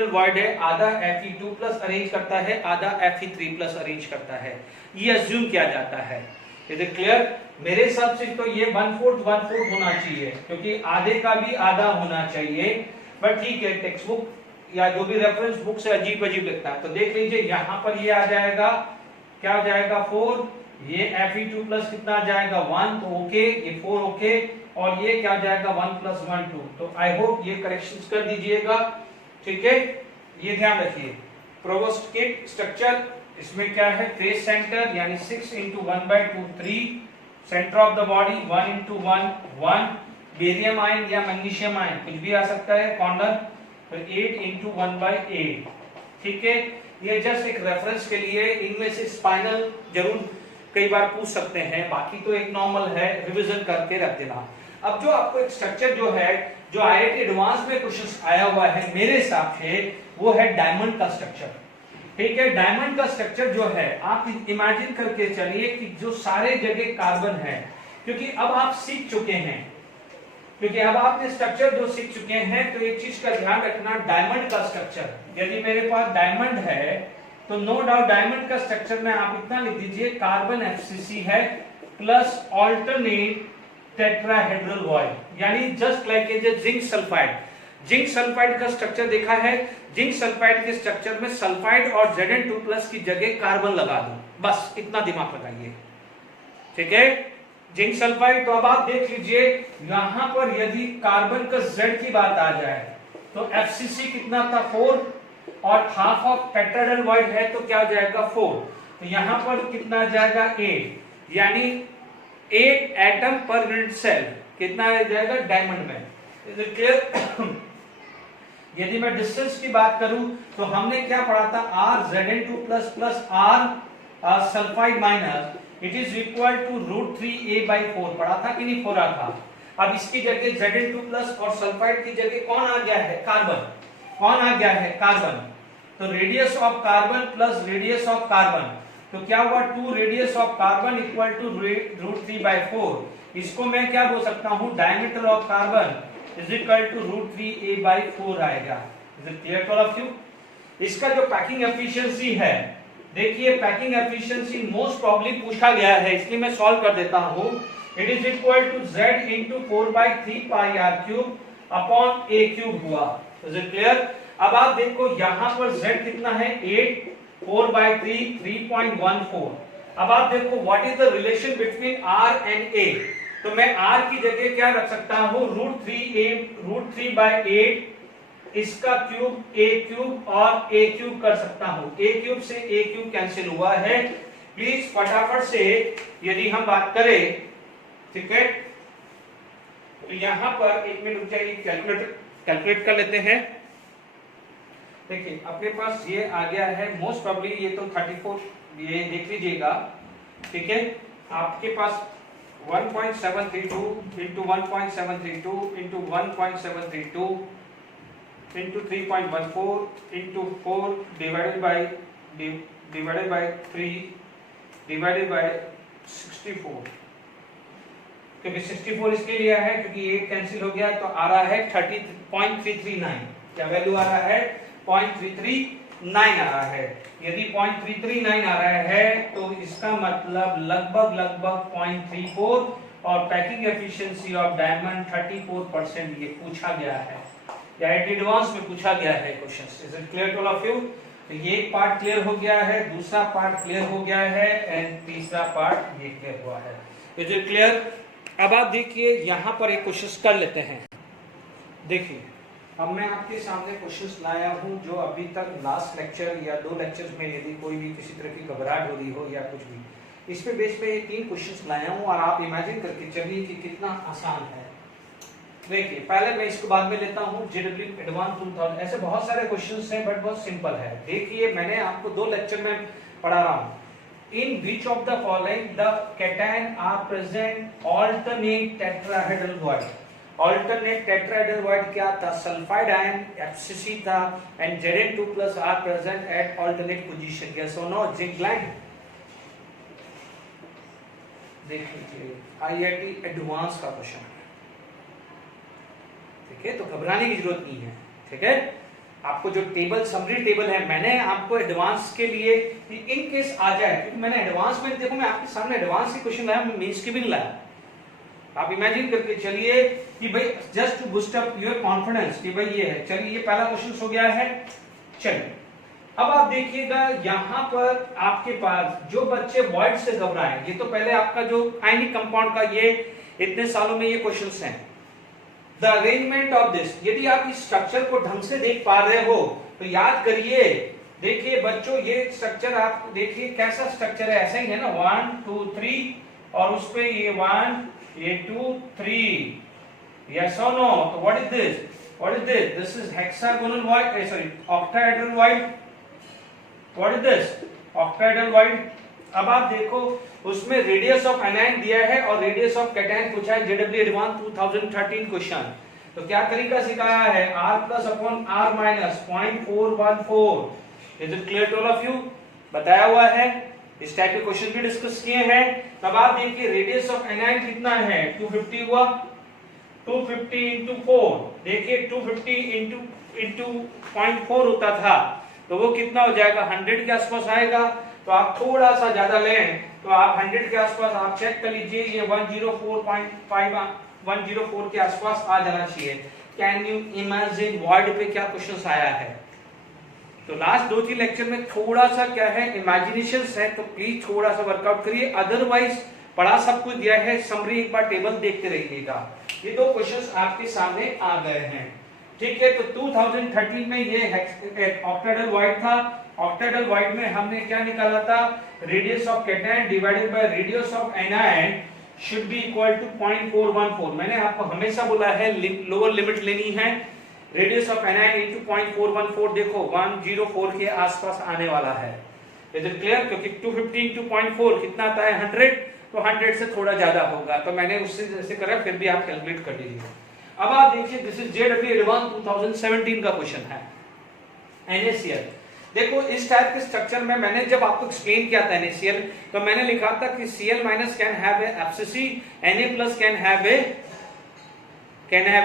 वॉइड है आधा Fe2+ अरेंज करता है, आधा Fe3+ अरेंज करता है, ये अज्यूम किया जाता है। Is it clear. मेरे हिसाब से तो ये 1/4 होना चाहिए, क्योंकि आधे का भी आधा होना चाहिए, बट ठीक है, टेक्स्ट बुक या जो भी रेफरेंस बुक से अजीब अजीब लिखता है। तो देख लीजिए यहाँ पर ये आ जाएगा, क्या हो जाएगा 4, ये Fe2 प्लस कितना आ जाएगा 1, तो ओके, ये 4 ओके, और ये क्या हो जाएगा 1 प्लस 1 2। तो आई होप ये करेक्शंस कर दीजिएगा, ठीक है। ये ध्यान रखिए प्रोवोस्ट किट स्ट्रक्चर, इसमें क्या है फेस सेंटर यानी 6 into 1/2 3, centre of the body 1 into 1 1, barium ion या मैग्नीशियम आयन कुछ भी आ सकता है कॉर्नर, फिर 8 into 1/8, ठीक है। ये जस्ट एक रेफरेंस के लिए, इनमें से स्पाइनल जरूर कई बार पूछ सकते हैं, बाकी तो एक नॉर्मल है, रिवीजन करके रख देना। अब जो आपको एक स्ट्रक्चर जो है, जो आईआईटी एडवांस में क्वेश्चन आया हुआ है मेरे हिसाब से, वो है डायमंड का स्ट्रक्चर, ठीक है। डायमंड का स्ट्रक्चर जो है, आप इमेजिन करके चलिए कि जो सारे जगह कार्बन है, क्योंकि अब आप सीख चुके हैं, क्योंकि अब आपने स्ट्रक्चर जो सीख चुके हैं, तो एक चीज का ध्यान रखना, डायमंड का स्ट्रक्चर, यदि मेरे पास डायमंड है तो नो डाउट डायमंड का स्ट्रक्चर में आप इतना लिख दीजिए, कार्बन FCC है प्लस ऑल्टरनेट टेट्राहेड्रल वॉइड, यानी just like a zinc sulphide. Zinc sulphide का स्ट्रक्चर देखा है, जिंक सल्फाइड के स्ट्रक्चर में सल्फाइड और Zn2+ की जगह कार्बन लगा दो, बस इतना दिमाग लगाइए, ठीक है। जिंक सल्फाइड, तो अब आप देख लीजिए यहां पर यदि कार्बन का Z की बात आ जाए तो FCC कितना था 4, और हाफ ऑफ टेट्राहेड्रल वॉइड है तो क्या हो जाएगा 4, तो यहां पर कितना आ जाएगा 8, यानी 8 एटम पर यूनिट सेल कितना आ जाएगा डायमंड में। Is it clear? यदि मैं डिस्टेंस की बात करूं तो हमने क्या पढ़ा था, R Zn2+ plus R sulphide minus, it is equal to √3a/4, पढ़ा था कि नहीं पढ़ा था। अब इसकी जगह Zn2+ और सल्फाइड की जगह कौन आ गया है, कार्बन, कौन आ गया है कार्बन, तो radius of carbon plus radius of carbon, तो क्या हुआ 2 radius of carbon equal to √3/4। इसको मैं क्या बोल सकता हूं, diameter of carbon is equal to √3a/4 आएगा। Is it clear to all of you? इसका जो पैकिंग एफिशिएंसी है, देखिए पैकिंग एफिशिएंसी मोस्ट प्रॉब्ली पूछा गया है, इसलिए मैं सॉल्व कर देता हूं। It is equal to Z into 4/3 pi r³ upon a³ हुआ। Is it clear? अब आप देखो यहां पर Z कितना है 8, 4/3 3.14। अब आप देखो what is the relation between R and A, तो मैं R की जगह क्या रख सकता हूं, √3/8 इसका क्यूब a³ और a³ कर सकता हूं, a³ से a³ कैंसिल हुआ है। प्लीज फटाफट से यदि हम बात करें, ठीक है, तो यहां पर 1 मिनट रुक जाइए, कैलकुलेट कर लेते हैं। देखिए अपने पास ये आ गया है मोस्ट प्रॉब्ली, ये तो 34, ये देख लीजिएगा, ठीक है। आपके पास 1.732 into 1.732 into 1.732 into 3.14 into 4 divided by 3 divided by 64, क्योंकि 64 इसके लिए है क्योंकि 8 कैंसिल हो गया, तो आ रहा है 30.339। क्या वैल्यू आ रहा है, 0.339 आ रहा है। यदि 0.339 आ रहा है तो इसका मतलब लगभग 0.34, और पैकिंग एफिशिएंसी ऑफ डायमंड 34% ये पूछा गया है, या एडवांस में पूछा गया है question. Is it clear to all of you? तो ये एक पार्ट क्लियर हो गया है, दूसरा पार्ट क्लियर हो गया है, एंड तीसरा पार्ट ये क्लियर हुआ है। Is it clear? अब आप देखिए यहां पर एक क्वेश्चन कर लेते हैं। देखिए अब मैं आपके सामने क्वेश्चंस लाया हूं जो अभी तक लास्ट लेक्चर या 2 लेक्चर्स में यदि कोई भी किसी तरह की घबराहट हो रही हो या कुछ भी, इस पे बेस पे ये 3 क्वेश्चंस लाया हूं, और आप इमेजिन करके चलिए कि कितना आसान है। देखिए पहले मैं इसको बाद में लेता हूं, JEE एडवांस 2000, ऐसे बहुत सारे क्वेश्चंस हैं बट बहुत सिंपल है। देखिए मैंने आपको 2 लेक्चर में पढ़ा रहा हूं, in which of the following the cation are present alternate tetrahedral void। alternate tetrahedral void क्या था, सल्फाइड आयन FCC था, and Zn2+ are present at alternate position, yes or no? Zinc line देख लीजिए, IIT advance का question है, ठीक है, तो घबराने की जरूरत नहीं है, ठीक है। आपको जो टेबल समरी टेबल है मैंने आपको एडवांस के लिए, इन केस आ जाए, क्योंकि मैंने एडवांस में, देखो मैं आपके सामने एडवांस के क्वेश्चन लाया, मेंस के भी नहीं लाया। आप इमेजिन करके चलिए कि भाई just to boost up your confidence कि भाई ये है। चलिए ये पहला क्वेश्चन हो गया है। चलिए अब आप देखिएगा यहाँ पर आपके पास जो बच्चे वॉइड से घबराए, ये तो पहले आपका जो आयनिक कंपाउंड का ये इतने सालों में ये क्वेश्चंस हैं। द अरेंजमेंट ऑफ दिस, यदि आप इस स्ट्रक्चर को ढंग से देख पा रहे हो तो याद करिए। देखिए बच्चों ये स्ट्रक्चर आप देखिए कैसा स्ट्रक्चर है, ऐसा ही है ना, 1 2 3 और उस पे ये 1 ये 2 3, यस और नो। तो what is this, what is this, this is hexagonal void, sorry octahedral void. What is this, octahedral void. अब आप देखो उसमें रेडियस ऑफ एनायन दिया है और रेडियस ऑफ कैटायन पूछा है, जेडब्ल्यू एडवांस 2013 क्वेश्चन। तो क्या तरीका सिखाया है, r plus upon r minus 0.414। Is it clear to all of you, बताया हुआ है, इस टाइप के क्वेश्चन भी डिस्कस किए हैं। तब आप देखिए रेडियस ऑफ एनायन कितना है, 250 हुआ, 250 इंटू 4, देखिए 250 इंटू 0.4 होता था तो वो कितना हो जाएगा, 100 के आसपास आएगा। तो आप थोड़ा सा ज्यादा लें तो आप 100 के आसपास आप चेक कर लीजिए, ये 104 के आसपास आ जाना चाहिए। कैन यू इमेजिन वॉइड पे क्या क्वेश्चंस आया है। तो लास्ट 2-3 लेक्चर में थोड़ा सा क्या है इमेजिनेशन है, तो प्लीज थोड़ा सा वर्कआउट करिए, अदरवाइज पढ़ा सब कुछ दिया है, समरी एक बार टेबल देखते रहिएगा। ये 2 क्वेश्चंस आपके सामने आ गए हैं, ठीक है। तो 2013 में ये ऑक्टाहेड्रल वॉइड था। ऑक्टाहेड्रल वॉइड में हमने क्या निकाला था, radius of cation divided by radius of anion should be equal to 0.414। मैंने आपको हमेशा बोला है लोअर लिमिट लेनी है, रेडियस ऑफ एनायन इनटू 0.414 देखो 104 के आसपास आने वाला है। इज इट क्लियर, क्योंकि 250 इंटू 0.4 कितना आता है 100, तो 100 से थोड़ा ज्यादा होगा, तो मैंने उससे जैसे करा, फिर भी आप कैलकुलेट कर लीजिए। अब आप देखिए दिस इज जेडब्ल्यू एडवांस 2017 का क्वेश्चन है, NaCl। देखो इस टाइप के स्ट्रक्चर में मैंने जब आपको एक्सप्लेन किया था NaCl, तो मैंने लिखा था कि Cl minus can have a FCC, Na plus can have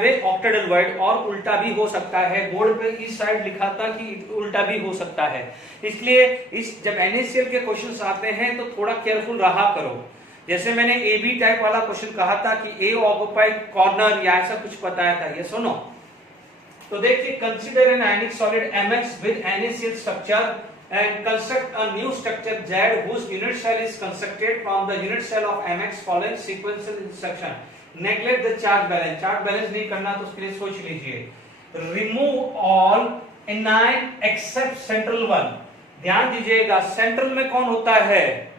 a octahedral void, और उल्टा भी हो सकता है। बोर्ड पे इस साइड लिखा था कि उल्टा भी हो सकता है, इसलिए इस जब NaCl के क्वेश्चंस आते हैं तो थोड़ा केयरफुल रहा करो। जैसे मैंने ए बी टाइप वाला क्वेश्चन कहा था कि ए ऑक्युपाइड कॉर्नर या ऐसा कुछ बताया था, ये सुनो। तो देखिए consider an ionic solid Mx with NaCl structure and construct a new structure Z whose unit cell is constructed from the unit cell of Mx following sequential instruction. Neglect the charge balance, charge balance नहीं करना तो उसके लिए सोच लीजिए। Remove all anion except central one. ध्यान दीजिएगा central में कौन होता है,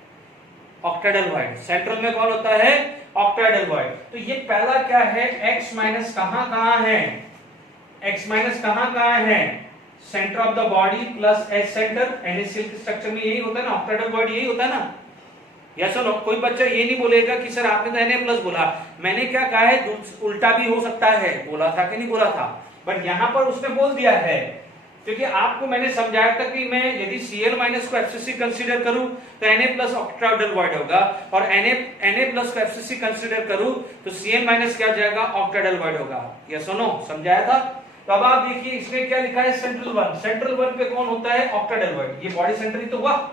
ऑक्टाहेड्रल वॉइड। सेंट्रल में कौन होता है, ऑक्टाहेड्रल वॉइड। तो ये पहला क्या है, X माइनस कहां है, X माइनस कहां है, centre of the body plus H centre. NaCl के स्ट्रक्चर में यही होता है ना, ऑक्टाहेड्रल वॉइड यही होता है ना। यस और नो, कोई बच्चा ये नहीं बोलेगा कि सर आपने तो Na प्लस बोला, मैंने क्या कहा है उल्टा भी हो सकता है, बोला था कि नहीं बोला था, बट यहां पर उसने बोल दिया है, क्योंकि आपको मैंने समझाया था कि मैं यदि Cl माइनस को FCC कंसीडर करूं तो Na प्लस ऑक्टाहेड्रल वॉइड होगा, और Na प्लस को FCC कंसीडर करूं तो Cl माइनस क्या हो जाएगा, ऑक्टाहेड्रल वॉइड होगा। यस और नो, समझाया था। तो अब आप देखिए इसमें क्या लिखा है, सेंट्रल वन। सेंट्रल वन पे कौन होता है, ऑक्टाहेड्रल वॉइड। ये बॉडी सेंटर ही तो हुआ।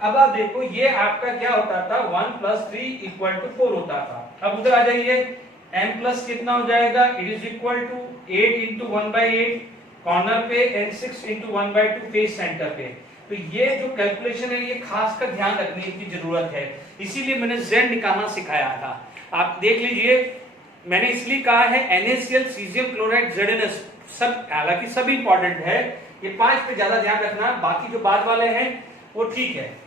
अब आप देखो ये आपका क्या होता था, 1 + 3 = 4 होता था। अब उधर आ जाइए, m प्लस कितना हो जाएगा, it is equal to 8 × 1/8 corner पे एंड 6 × 1/2 फेस सेंटर पे। तो ये जो कैलकुलेशन है ये खास कर ध्यान रखने की जरूरत है, इसीलिए मैंने Z निकालना सिखाया था। आप देख लीजिए, मैंने इसलिए कहा है NaCl, सीजियम क्लोराइड, ZnS सब, हालांकि सब इंपॉर्टेंट है, ये 5 पे ज्यादा ध्यान रखना, बाकी जो बाद वाले हैं वो ठीक है।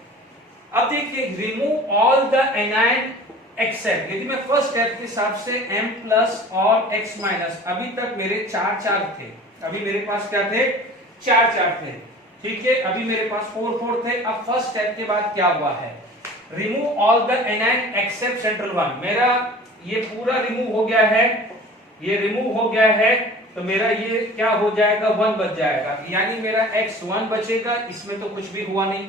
अब देखिए remove all the anion except, यदि मैं फर्स्ट स्टेप के हिसाब से M प्लस और X माइनस, अभी तक मेरे 4 थे, अभी मेरे पास क्या थे, 4 थे, ठीक है, अभी मेरे पास 4 थे। अब फर्स्ट स्टेप के बाद क्या हुआ है, remove all the anion except central one. मेरा ये पूरा रिमूव हो गया है, ये रिमूव हो गया है, तो मेरा ये क्या हो जाएगा, 1 बच जाएगा, यानी मेरा X1 बचेगा, इसमें तो कुछ भी हुआ नहीं।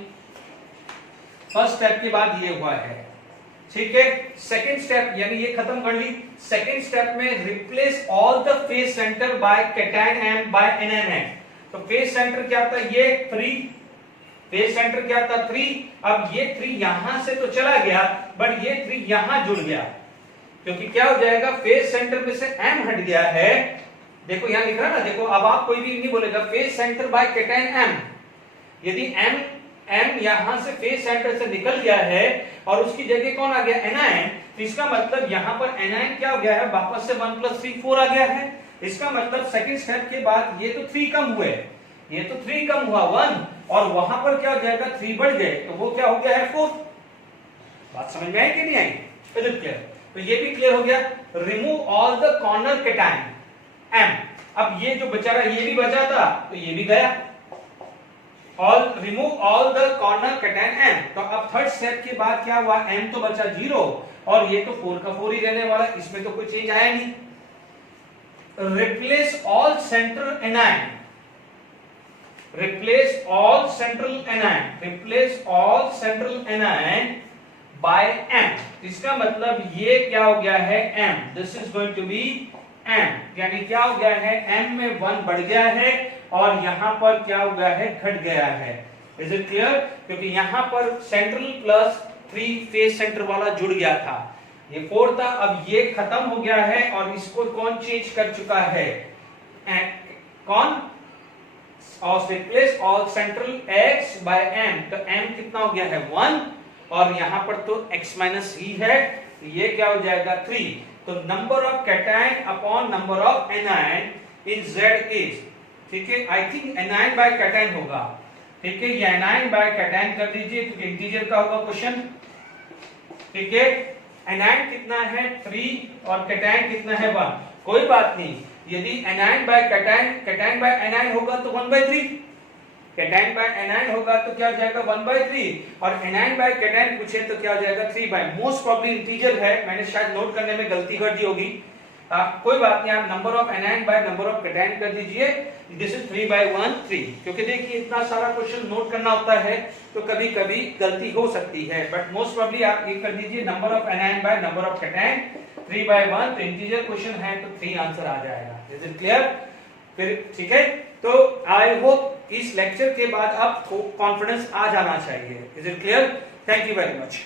फर्स्ट स्टेप के बाद ये हुआ है, ठीक है। सेकंड स्टेप यानी ये खत्म कर ली। सेकंड स्टेप में replace all the face centre by cation M by NaN। तो फेस सेंटर क्या था, ये 3, फेस सेंटर क्या था 3। अब ये 3 यहां से तो चला गया, बट ये 3 यहां जुड़ गया, क्योंकि क्या हो जाएगा, फेज सेंटर में से m हट गया है, देखो यहां लिख रहा है ना, देखो अब आप कोई भी नहीं बोलेगा, face centre by cation m, यदि m यहां से फेज सेंटर से निकल गया है और उसकी जगह कौन आ गया, anion, तो इसका मतलब यहां पर anion क्या हो गया है, वापस से 1 + 3 4 आ गया है। इसका मतलब सेकंड स्टेप के बाद ये तो 3 कम हुए, ये तो 3 कम हुआ 1, और वहां पर क्या हो जाएगा, 3 बढ़ गए, तो वो क्या हो गया है 4। बात समझ में आई कि नहीं आई? Is it clear? तो ये भी क्लियर हो गया। Remove all the corner cation m, अब ये जो बेचारा ये भी बचा था तो ये भी गया, remove all the corner cation m। तो अब थर्ड स्टेप के बाद क्या हुआ, m तो बचा 0 और ये तो 4 का 4 ही रहने वाला, इसमें तो कोई चेंज आया नहीं। Replace all central anion, replace all central anion, replace all central anion by m। इसका मतलब ये क्या हो गया है, m, this is going to be m, यानी क्या हो गया है, m में 1 बढ़ गया है और यहां पर क्या हो गया है, घट गया है। Is it clear? क्योंकि यहां पर सेंट्रल प्लस 3 फेज सेंटर वाला जुड़ गया था, ये 4 था, अब ये खत्म हो गया है और इसको कौन चेंज कर चुका है, कौन, और replace all central x by m, तो m कितना हो गया है 1 और यहां पर तो x माइनस ही है, ये क्या हो जाएगा 3। तो number of cation upon number of anion in Z is, ठीक है, I think anion by cation होगा, ठीक है, ये एनायन बाय कैटायन कर दीजिए क्योंकि इंटीजर का होगा क्वेश्चन, ठीक है। एनायन कितना है 3 और कैटायन कितना है 1, कोई बात नहीं, यदि anion by cation, cation by anion होगा तो 1/3, कैटायन बाय एनायन होगा तो क्या हो जाएगा 1/3, और एनायन बाय कैटायन पूछे तो क्या हो जाएगा 3/, मोस्ट प्रोबब्ली इंटीजर है, मैंने शायद नोट करने में गलती कर दी होगी, कोई बात नहीं, आप number of anion by number of cation कर दीजिए, दिस इज 3/1 3, क्योंकि देखिए इतना सारा क्वेश्चन नोट करना होता है तो कभी कभी गलती हो सकती है, बट मोस्ट प्रोबब्ली आप ये कर दीजिए number of anion by number of cation 3/1, तो इंटीजर क्वेश्चन है तो 3 आंसर आ जाएगा। Is it clear? फिर ठीक है, तो आई होप इस लेक्चर के बाद अब कॉन्फिडेंस आ जाना चाहिए। Is it clear? Thank you very much.